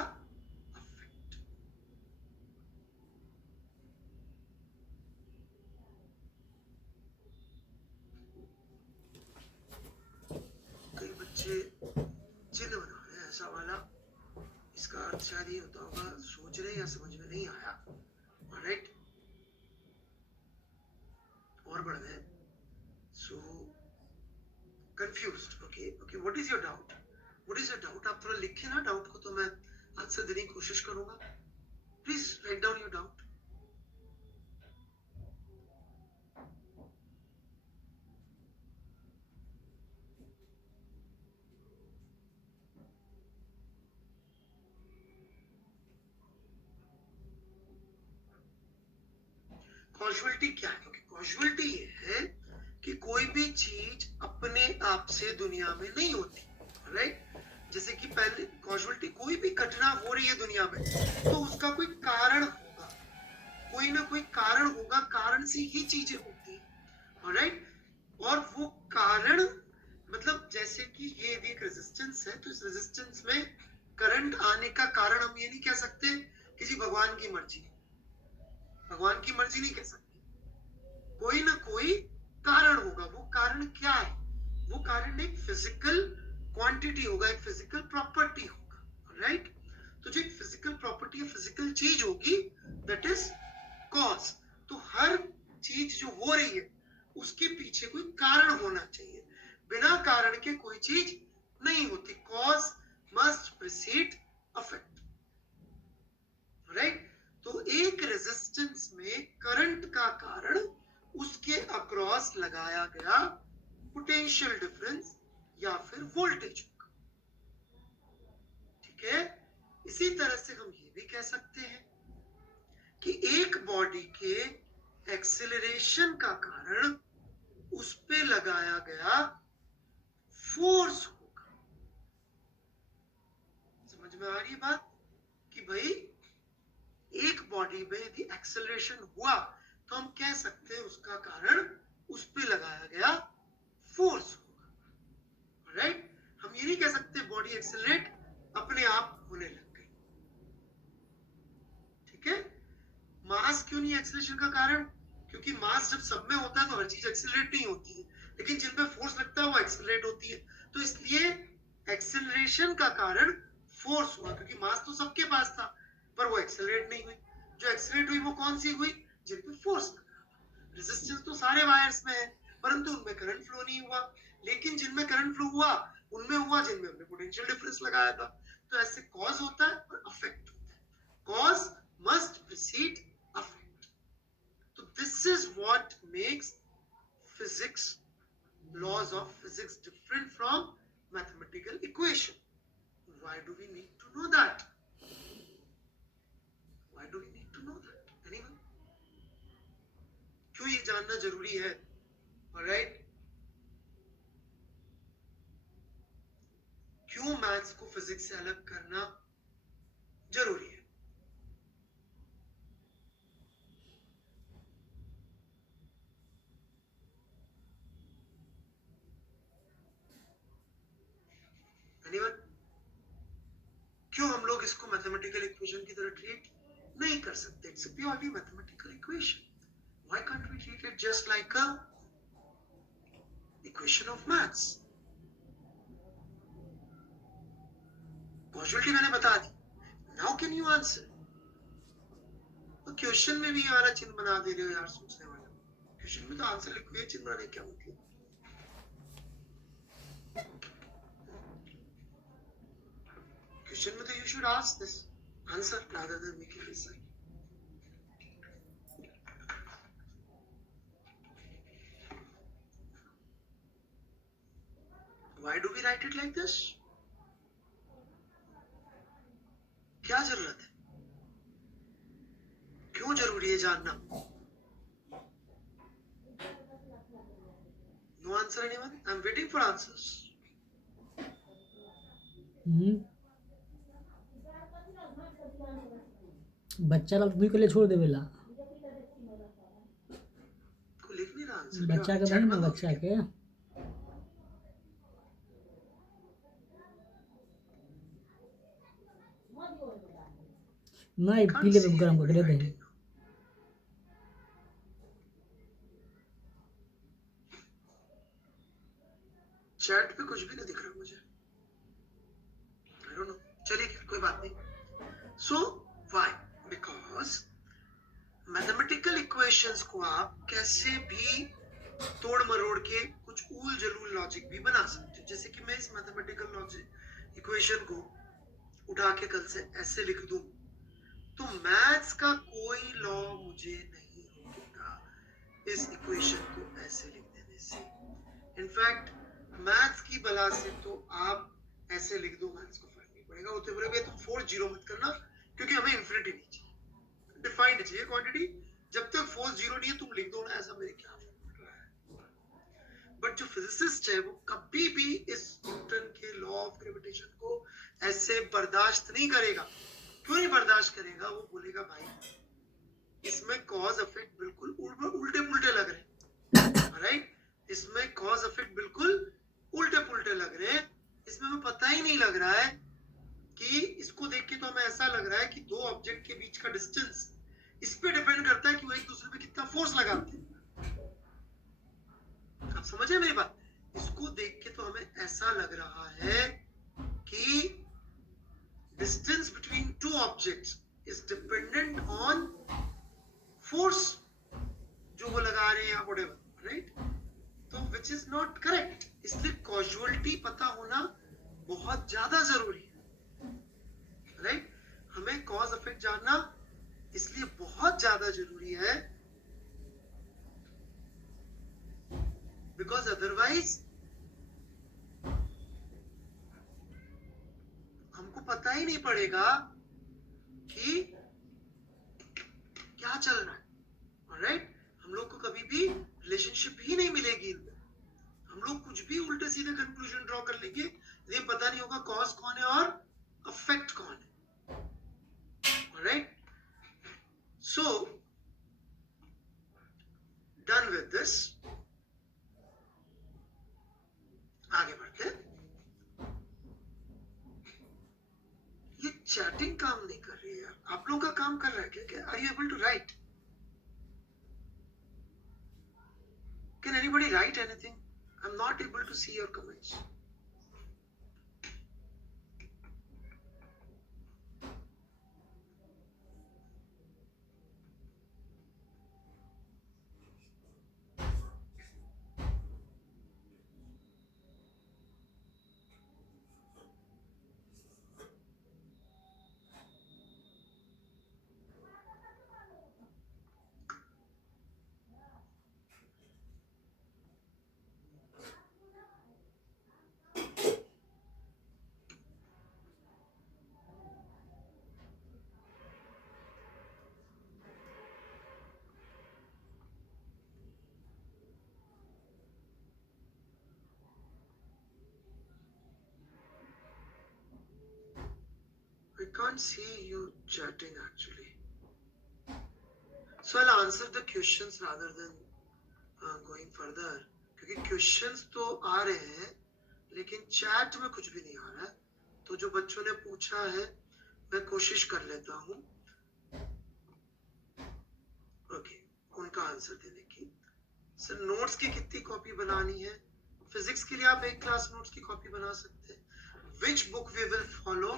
शायद ये होता होगा, सोच रहे या समझ में नहीं आया, राइट, और बढ़ गए, so confused, okay okay, what is your doubt, what is your doubt, आप थोड़ा लिखे ना डाउट को, तो मैं आंसर देने की कोशिश करूंगा, please write down your doubt. Causality क्या है? क्योंकि कॉजुअलिटी ये है कि कोई भी चीज अपने आप से दुनिया में नहीं होती, राइट, जैसे कि पहले कॉजुअलिटी, कोई भी घटना हो रही है दुनिया में तो उसका कोई कारण होगा, कोई ना कोई कारण होगा, कारण से ही चीजें होती है, राइट, और वो कारण मतलब जैसे कि ये एक रेजिस्टेंस है, तो इस रेजिस्टेंस में करंट आने का कारण हम ये नहीं कह सकते किसी भगवान की मर्जी, भगवान की मर्जी नहीं कह सकते, कोई ना कोई कारण होगा, वो कारण क्या है, वो कारण एक फिजिकल क्वांटिटी होगा, एक फिजिकल प्रॉपर्टी होगा, राइट, तो जो एक फिजिकल प्रॉपर्टी, फिजिकल चीज होगी, दैट इज कॉज, तो हर चीज जो हो रही है उसके पीछे कोई कारण होना चाहिए, बिना कारण के कोई चीज नहीं होती, cause must preceded effect, right, तो एक रेजिस्टेंस में करंट का कारण उसके अक्रॉस लगाया गया पोटेंशियल डिफरेंस या फिर वोल्टेज होगा, ठीक है, इसी तरह से हम ये भी कह सकते हैं कि एक बॉडी के एक्सेलरेशन का कारण उस पे लगाया गया फोर्स होगा, समझ में आ रही बात, कि भाई एक बॉडी में यदि एक्सेलरेशन हुआ तो हम कह सकते हैं उसका कारण उस पे लगाया गया फोर्स होगा, राइट, हम ये नहीं कह सकते बॉडी एक्सेलरेट अपने आप होने लग गई, ठीक है, मास क्यों नहीं एक्सेलरेशन का कारण, क्योंकि मास जब सब में होता है तो हर चीज एक्सेलरेट नहीं होती है, लेकिन जिन पे फोर्स लगता है वो एक्सेलरेट होती है, तो इसलिए एक्सेलरेशन का कारण फोर्स हुआ, क्योंकि मास तो सबके पास था पर वो एक्सेलरेट नहीं हुई, जो एक्सेलरेट हुई वो कौन सी हुई, जिन पे फोर्स लगा, रेजिस्टेंस तो सारे वायर्स में है परंतु उनमें करंट फ्लो नहीं हुआ, लेकिन जिनमें करंट फ्लो हुआ उनमें हुआ जिनमें हमने पोटेंशियल डिफरेंस लगाया था, तो ऐसे कॉज होता है और इफेक्ट होता है, कॉज मस्ट प्रीसीड इफेक्ट, तो this is what makes physics, laws of physics different from mathematical equation. Why do we need to know that? Why do we need to know that? Anyone? क्यों ये जानना जरूरी है? Alright? क्यों maths को physics से अलग करना जरूरी है? Anyone? क्यों हम लोग इसको मैथमेटिकल इक्वेशन की तरह ट्रीट नहीं कर सकते? It's a purely mathematical equation. Why can't we treat it just like a equation of maths? Causality मैंने बता दी. Now can you answer? तो क्वेश्चन में भी ये वाला चिन्ह बना दे रहे हो यार, सोचने वाला, क्वेश्चन में तो आंसर लिखो, ये चिन्ह बनाने क्या मतलब, क्वेश्चन में तो you should ask this answer rather than make it recite. Why do we write it like this? क्या जरूरत है, क्यों जरूरी है जानना? No answer anyone? I'm waiting for answers. बच्चा लोग भी को ले छोड़ देवेला, को लिख नहीं रहा आंसर, बच्चा के नहीं ना, बच्चा के नहीं पीले पे गरम करके दे दे, चैट पे कुछ भी नहीं दिख रहा मुझे, I don't know. चलिए कोई बात नहीं, so why? Because mathematical equations को आप कैसे भी तोड़ मरोड़ के कुछ ऊल जलूल लॉजिक भी बना सकते हो। जैसे कि मैं इस मैथमेटिकल लॉजिक इक्वेशन को उठा के कल से ऐसे लिख दूं, तो मैथ्स का कोई लॉ मुझे नहीं रोकेगा इस इक्वेशन को ऐसे लिख देने से। इनफैक्ट मैथ्स की बला से तो आप ऐसे लिख दो, मैथ्स को फर्क नहीं पड़ेगा। होते बोले भैया तुम 4 0 मत करना, क्योंकि हमें इंफिनिटी नहीं चाहिए, डिफाइंड चाहिए क्वांटिटी। जब तक 4 0 नहीं है तुम लिख दो ना, ऐसा मेरे क्या फर्क पड़ रहा है। बट जो फिजिसिस्ट है वो कभी भी इस न्यूटन के लॉ ऑफ ग्रेविटेशन को ऐसे बर्दाश्त नहीं करेगा। क्यों नहीं बर्दाश्त करेगा? वो बोलेगा भाई इसमें कॉज इफेक्ट बिल्कुल उल्टे पुल्टे लग रहे, राइट? इसमें कॉज इफेक्ट बिल्कुल उल्टे पुल्टे लग रहे हैं। इसमें हमें पता ही नहीं लग रहा है कि इसको देख के तो हमें ऐसा लग रहा है कि दो ऑब्जेक्ट के बीच का डिस्टेंस इस पे डिपेंड करता है कि वो एक दूसरे पे कितना फोर्स लगाते हैं। आप समझे मेरी बात? इसको देख के तो हमें ऐसा लग रहा है कि distance between two objects is dependent on force जो वो लगा रहे हैं या व्हाटएवर, राइट? तो विच इज नॉट करेक्ट। इसलिए कॉजुअलिटी पता होना बहुत ज्यादा जरूरी है, राइट? हमें कॉज इफेक्ट जानना इसलिए बहुत ज्यादा जरूरी है, बिकॉज अदरवाइज हमको पता ही नहीं पड़ेगा कि क्या चल रहा है, ऑलराइट? हम लोग को कभी भी रिलेशनशिप ही नहीं मिलेगी। हम लोग कुछ भी उल्टे सीधे कंक्लूजन ड्रॉ कर लेंगे, ये पता नहीं होगा कॉज कौन है और अफेक्ट कौन है, alright? So done with this, आगे बढ़ते हैं। ये चैटिंग काम नहीं कर रही है, आप लोगों का काम कर रहा है क्या? Are you able to write? Can anybody write anything? I am not able to see your comments. I can't see you chatting actually. So I'll answer the questions rather than going further. क्योंकि questions तो आ रहे हैं लेकिन chat में कुछ भी नहीं आ रहा है। तो जो बच्चों ने पूछा है मैं कोशिश कर लेता हूँ ओके उनका आंसर देने की। सर नोट्स की कितनी कॉपी बनानी है? फिजिक्स के लिए आप एक क्लास नोट्स की कॉपी बना सकते हैं। Which book we will follow?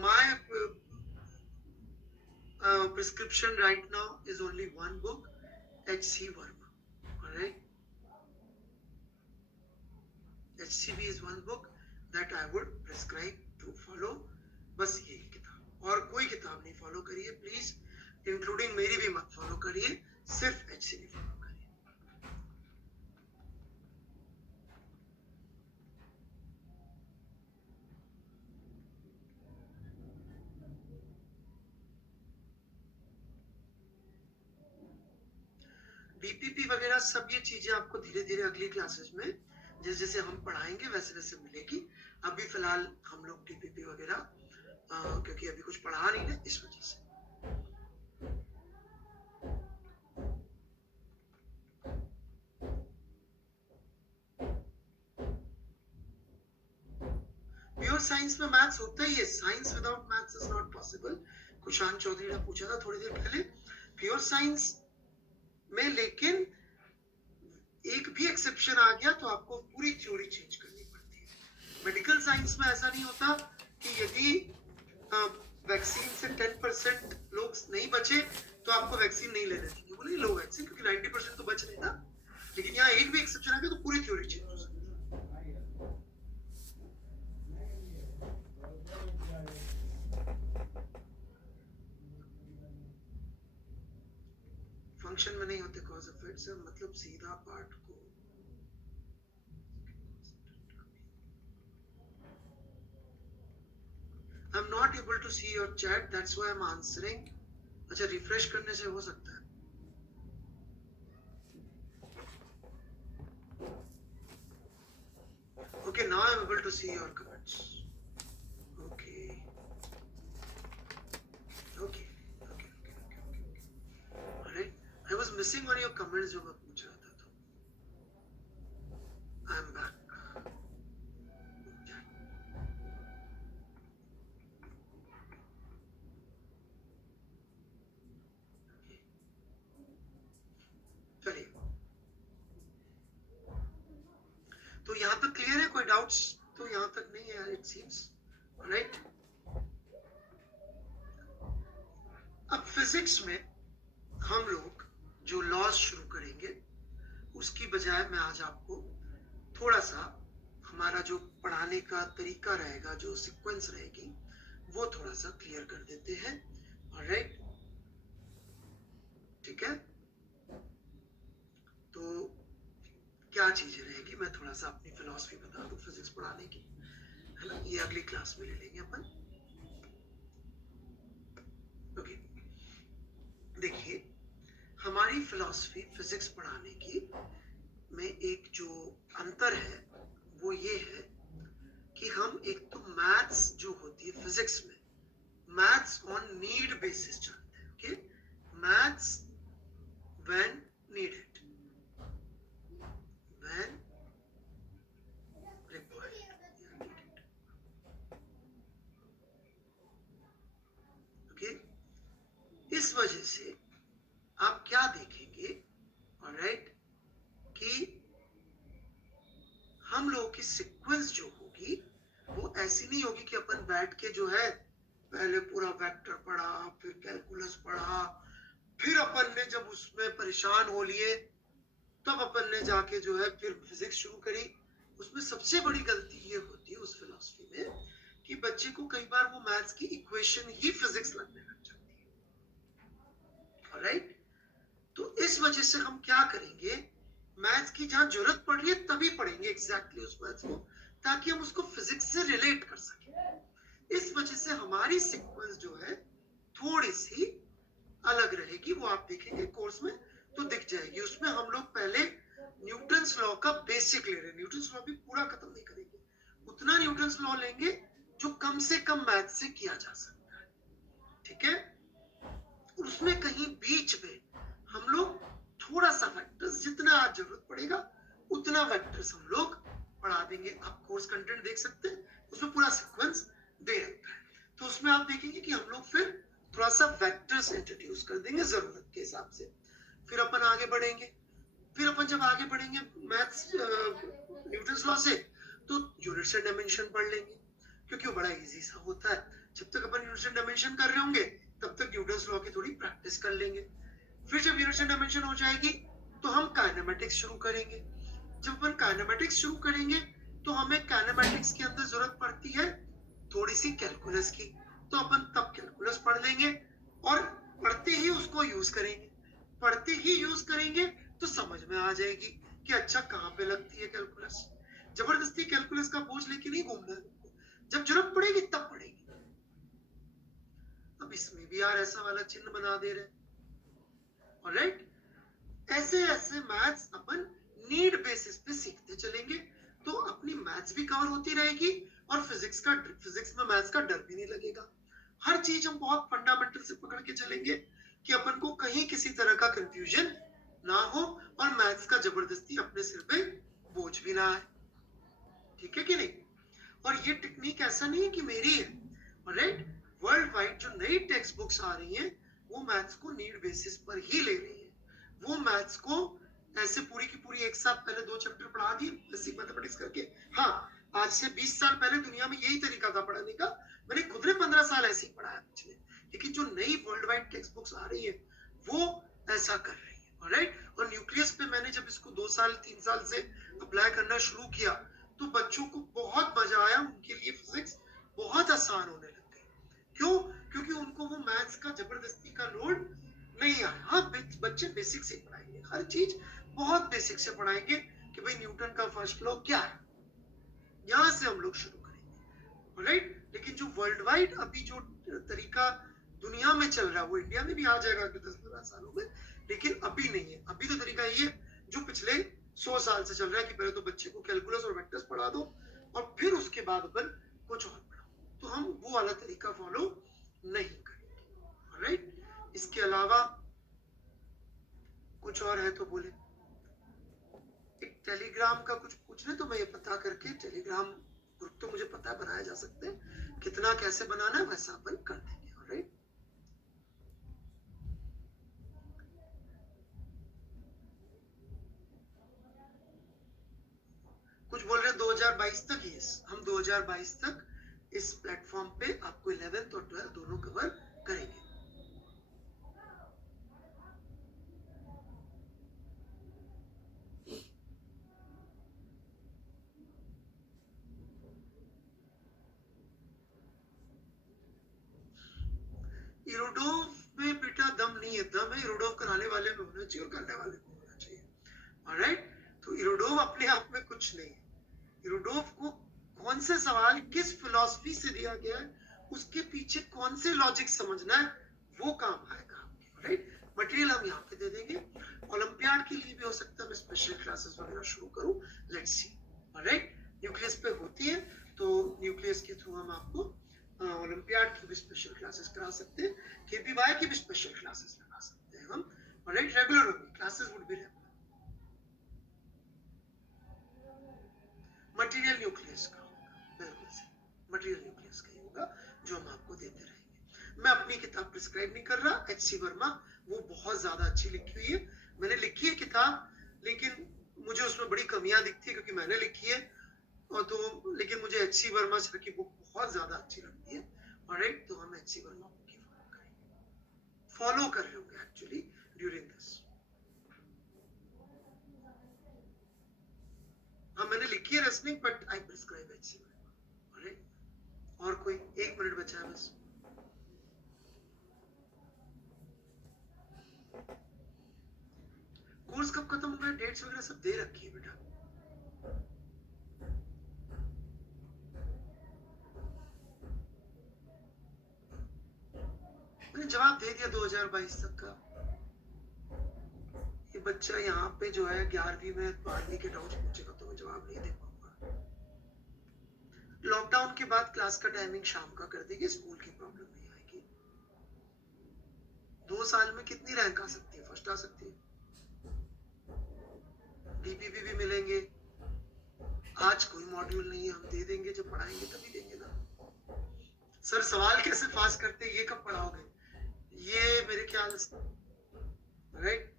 My prescription right now is only one book, H.C. Verma. All right. HCV is one book that I would prescribe to follow. बस यही किताब, और कोई किताब नहीं फॉलो करिए प्लीज, इंक्लूडिंग मेरी भी मत फॉलो करिए, सिर्फ HCV फॉलो करिए। बीपीपी वगैरह सब ये चीजें आपको धीरे धीरे अगली क्लासेस में जैसे जैसे हम पढ़ाएंगे वैसे वैसे मिलेगी। अभी फिलहाल हम लोग डीपीपी वगैरह क्योंकि अभी कुछ पढ़ा नहीं है इस वजह से। प्योर साइंस में मैथ्स होता ही है, science without maths is not possible. Kushan Chaudhary ने पूछा था थोड़ी देर पहले प्योर साइंस में, लेकिन एक भी एक्सेप्शन आ गया तो आपको पूरी थ्योरी चेंज करनी पड़ती है। मेडिकल साइंस में ऐसा नहीं होता कि यदि वैक्सीन से 10% लोग नहीं बचे तो आपको वैक्सीन नहीं लेने देंगे, बोले लो वैक्सीन, क्योंकि 90% तो बच नहीं था। लेकिन यहाँ एक भी एक्सेप्शन आ गया तो पूरी थ्योरी चेंज हो सकती है। फंक्शन में नहीं होते कॉज इफेक्ट से, मतलब सीधा पार्ट को I am not able to see your chat, that's why I am answering. अच्छा, रिफ्रेश करने से हो सकता है। Okay, now I'm able to see your comments. Okay. Okay. Okay. Alright. I was missing on your comments जो मैं पूछ रहा था तो. I'm back. चलिए. तो यहाँ तक क्लियर है? कोई डाउट्स तो यहाँ तक नहीं है, it seems. Alright. अब फिजिक्स में हम लोग जो लॉज शुरू करेंगे उसकी बजाय मैं आज आपको थोड़ा सा हमारा जो पढ़ाने का तरीका रहेगा, जो सीक्वेंस रहेगी, वो थोड़ा सा क्लियर कर देते हैं। ऑलराइट, ठीक है। तो क्या चीजें रहेगी, मैं थोड़ा सा अपनी फिलॉसफी बता दूं फिजिक्स पढ़ाने की, है ना। ये अगली क्लास में ले लेंगे अपन। ओके, देखिए हमारी फिलॉसफी फिजिक्स पढ़ाने की में एक जो अंतर है वो ये है कि हम एक तो मैथ्स जो होती है फिजिक्स में, मैथ्स ऑन नीड बेसिस चलते हैं। Okay, maths when needed, when required. Okay, इस वजह से आप क्या देखेंगे, ऑलराइट, कि हम लोगों की सीक्वेंस जो होगी वो ऐसी नहीं होगी कि अपन बैठ के जो है पहले पूरा वेक्टर पढ़ा, फिर कैलकुलस पढ़ा, फिर अपन ने जब उसमें परेशान हो लिए तब अपन ने जाके जो है फिर फिजिक्स शुरू करी। उसमें सबसे बड़ी गलती ये होती है उस फिलॉसफी में कि बच्चे को कई बार वो मैथ्स की इक्वेशन ही फिजिक्स लगने लग जाती है। ऑलराइट, तो इस वजह से हम क्या करेंगे, मैथ्स की जहां जरूरत पड़ रही है तभी पढ़ेंगे एग्जैक्टली उस मैथ्स को, ताकि हम उसको फिजिक्स से रिलेट कर सकें। इस वजह से हमारी सीक्वेंस जो है थोड़ी सी अलग रहेगी, वो आप देखेंगे कोर्स में तो दिख जाएगी। उसमें हम लोग पहले न्यूटन्स लॉ का बेसिक ले रहे हैं, न्यूटन्स लॉ भी पूरा खत्म नहीं करेंगे, उतना न्यूटन्स लॉ लेंगे जो कम से कम मैथ से किया जा सकता है, ठीक है। उसमें कहीं बीच में हम लोग थोड़ा सा वेक्टर्स, जितना आज जरूरत पड़ेगा उतना वेक्टर्स हम लोग पढ़ा देंगे। आप कोर्स कंटेंट देख सकते हैं, उसमें पूरा सीक्वेंस दे रखा है। तो उसमें आप देखेंगे कि हम लोग फिर थोड़ा सा वेक्टर्स इंट्रोड्यूस कर देंगे जरूरत के हिसाब से, फिर अपन आगे बढ़ेंगे। फिर अपन जब आगे बढ़ेंगे मैथ्स न्यूटन्स लॉ से, तो यूनिट्स एंड डायमेंशन पढ़ लेंगे, क्योंकि वो बड़ा इजी सा होता है। जब तक अपन यूनिट्स एंड डायमेंशन कर रहे होंगे तब तक न्यूटन्स लॉ की थोड़ी प्रैक्टिस कर लेंगे। फिर जब यूनिट्स एंड डायमेंशन हो जाएगी तो हम काइनेमेटिक्स शुरू करेंगे। जब अपन काइनेमेटिक्स शुरू करेंगे तो हमें काइनेमेटिक्स के अंदर जरूरत पड़ती है थोड़ी सी कैलकुलस की, तो अपन तब कैलकुलस पढ़ लेंगे और पढ़ते ही उसको यूज करेंगे। पढ़ते ही यूज करेंगे तो समझ में आ जाएगी कि अच्छा कहाँ पे लगती है कैलकुलस। जबरदस्ती कैलकुलस का बोझ लेके नहीं घूमना है, जब जरूरत पड़ेगी तब पढ़ेगी। अब इसमें भी यार ऐसा वाला चिन्ह बना दे रहे, ऑलराइट। ऐसे ऐसे मैथ्स अपन नीड बेसिस पे सीखते चलेंगे तो अपनी मैथ्स भी कवर होती रहेगी और फिजिक्स में मैथ्स का डर भी नहीं लगेगा। हर चीज हम बहुत फंडामेंटल से पकड़ के चलेंगे कि अपन को कहीं किसी तरह का कंफ्यूजन ना हो और मैथ्स का जबरदस्ती अपने सिर पे बोझ भी ना आए, ठीक है कि नहीं। और ये टेक्निक ऐसा नहीं है कि मेरी है, ऑलराइट। वर्ल्ड वाइड जो नई टेक्स्ट बुक्स आ रही हैं वो मैथ्स को नीड बेसिस पर ही ले रही है। वो मैथ्स को ऐसे पूरी की पूरी एक साथ पहले 2 चैप्टर पढ़ा दिए बेसिक मैथमेटिक्स करके, हाँ आज से 20 साल पहले दुनिया में यही तरीका था पढ़ाने का। मैंने खुद ने 15 साल ऐसे ही पढ़ाया पिछले, लेकिन जो नई वर्ल्ड वाइड टेक्स्ट बुक्स आ रही है वो ऐसा कर रही है। ऑलराइट, और न्यूक्लियस पे मैंने जब इसको 2 साल 3 साल से अप्लाई करना शुरू किया तो बच्चों को बहुत मजा आया, उनके लिए फिजिक्स बहुत आसान होने लग गई। क्यों? क्योंकि उनको वो मैथ्स का जबरदस्ती का लोड नहीं आया। हाँ, बच्चे बेसिक से पढ़ाएंगे, हर चीज बहुत बेसिक से पढ़ाएंगे कि भाई न्यूटन का फर्स्ट लॉ क्या है, यहां से हम लोग शुरू करेंगे। राइट, लेकिन जो वर्ल्ड वाइड अभी जो तरीका दुनिया में चल रहा है वो इंडिया में भी आ जाएगा अगले 10-15 सालों में, लेकिन अभी नहीं है। अभी तो तरीका ये है जो पिछले 100 साल से चल रहा है कि पहले तो बच्चे को कैलकुलस और वेक्टर्स पढ़ा दो और फिर उसके बाद अपन कुछ और पढ़ाओ। तो हम वो वाला तरीका फॉलो नहीं करेंगे। राइट, इसके अलावा कुछ और है तो बोले। एक टेलीग्राम का कुछ पूछ रहे तो मैं ये पता करके, टेलीग्राम ग्रुप तो मुझे पता है बनाया जा सकते हैं, कितना कैसे बनाना है वैसा अपन कर देंगे। ऑलराइट, कुछ बोल रहे 2022 तक। ही हम 2022 तक इस प्लेटफॉर्म पे आपको 11th और 12th दोनों कवर करेंगे। इरोडोव में बेटा दम नहीं है, दम है इरोडोव कराने वाले में होना चाहिए और करने वाले में होना चाहिए। ऑलराइट, तो इरोडोव अपने आप में कुछ नहीं है। इरोडोव को कौन से सवाल किस फिलॉसफी से दिया गया है, उसके पीछे कौन से लॉजिक समझना है, वो काम आएगा आपके। राइट, मटेरियल हम यहाँ पे दे देंगे। ओलंपियाड के लिए भी हो सकता है मैं स्पेशल क्लासेस वगैरह शुरू करूं, लेट्स सी। ऑलराइट, न्यूक्लियस पे होती है तो न्यूक्लियस के थ्रू हम आपको ओलंपियाड की भी स्पेशल क्लासेस करा सकते हैं, केपीवाई की भी स्पेशल क्लासेस लगा सकते हैं हम। ऑलराइट, रेगुलर होगी classes, would be regular. Material nucleus का होगा, बिल्कुल सही, मटेरियल न्यूक्लियस का ही होगा जो हम आपको देते रहेंगे। मैं अपनी किताब प्रिस्क्राइब नहीं कर रहा, एच सी वर्मा वो बहुत ज्यादा अच्छी लिखी हुई है। मैंने लिखी है किताब, लेकिन मुझे उसमें बड़ी कमियां दिखती है क्योंकि मैंने लिखी है और तो, लेकिन मुझे एच सी वर्मा सर की बुक बहुत ज्यादा अच्छी लगती है। ऑलराइट, तो हम एच सी वर्मा बुक की फॉलो कर रहे होंगे एक्चुअली ड्यूरिंग दिस। हाँ, मैंने लिखी है reasoning, but I prescribe H C Verma. Alright, और कोई 1 मिनट बचा है बस। कोर्स कब खत्म होगा, डेट्स वगैरह सब दे रखी है बेटा। मैंने जवाब दे दिया 2022 तक का। ये बच्चा यहाँ पे जो है 11वीं में 12वीं के डाउट्स पूछेगा तो मैं जवाब नहीं दे पाऊंगा। लॉकडाउन के बाद क्लास का टाइमिंग शाम का कर देंगे, स्कूल की प्रॉब्लम नहीं आएगी। 2 साल में कितनी रैंक आ सकती है, फर्स्ट आ सकती है, डीपीपी भी मिलेंगे। आज कोई मॉड्यूल नहीं है, हम दे देंगे, जब पढ़ाएंगे तभी देंगे ना। सर सवाल कैसे पास करते हैं ये कब पढ़ाओगे, ये मेरे ख्याल से राइट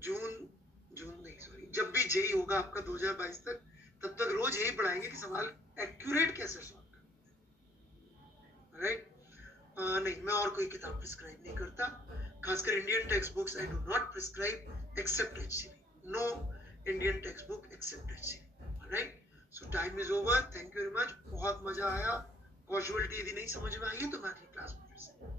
जून नहीं सॉरी, जब भी जेई होगा आपका 2022 तक, तब तक रोज यही पढ़ाएंगे कि सवाल एक्यूरेट कैसे सॉल्व करते हैं। राइट, नहीं मैं और कोई किताब प्रिस्क्राइब नहीं करता, खासकर Indian text books I do not prescribe except HCB, no Indian text book except HCB. Right, so time is over, thank you very much, बहुत मजा आया। कॉजुअलिटी यदि नहीं समझ में आई है तो मैं अगली क्लास में फिर से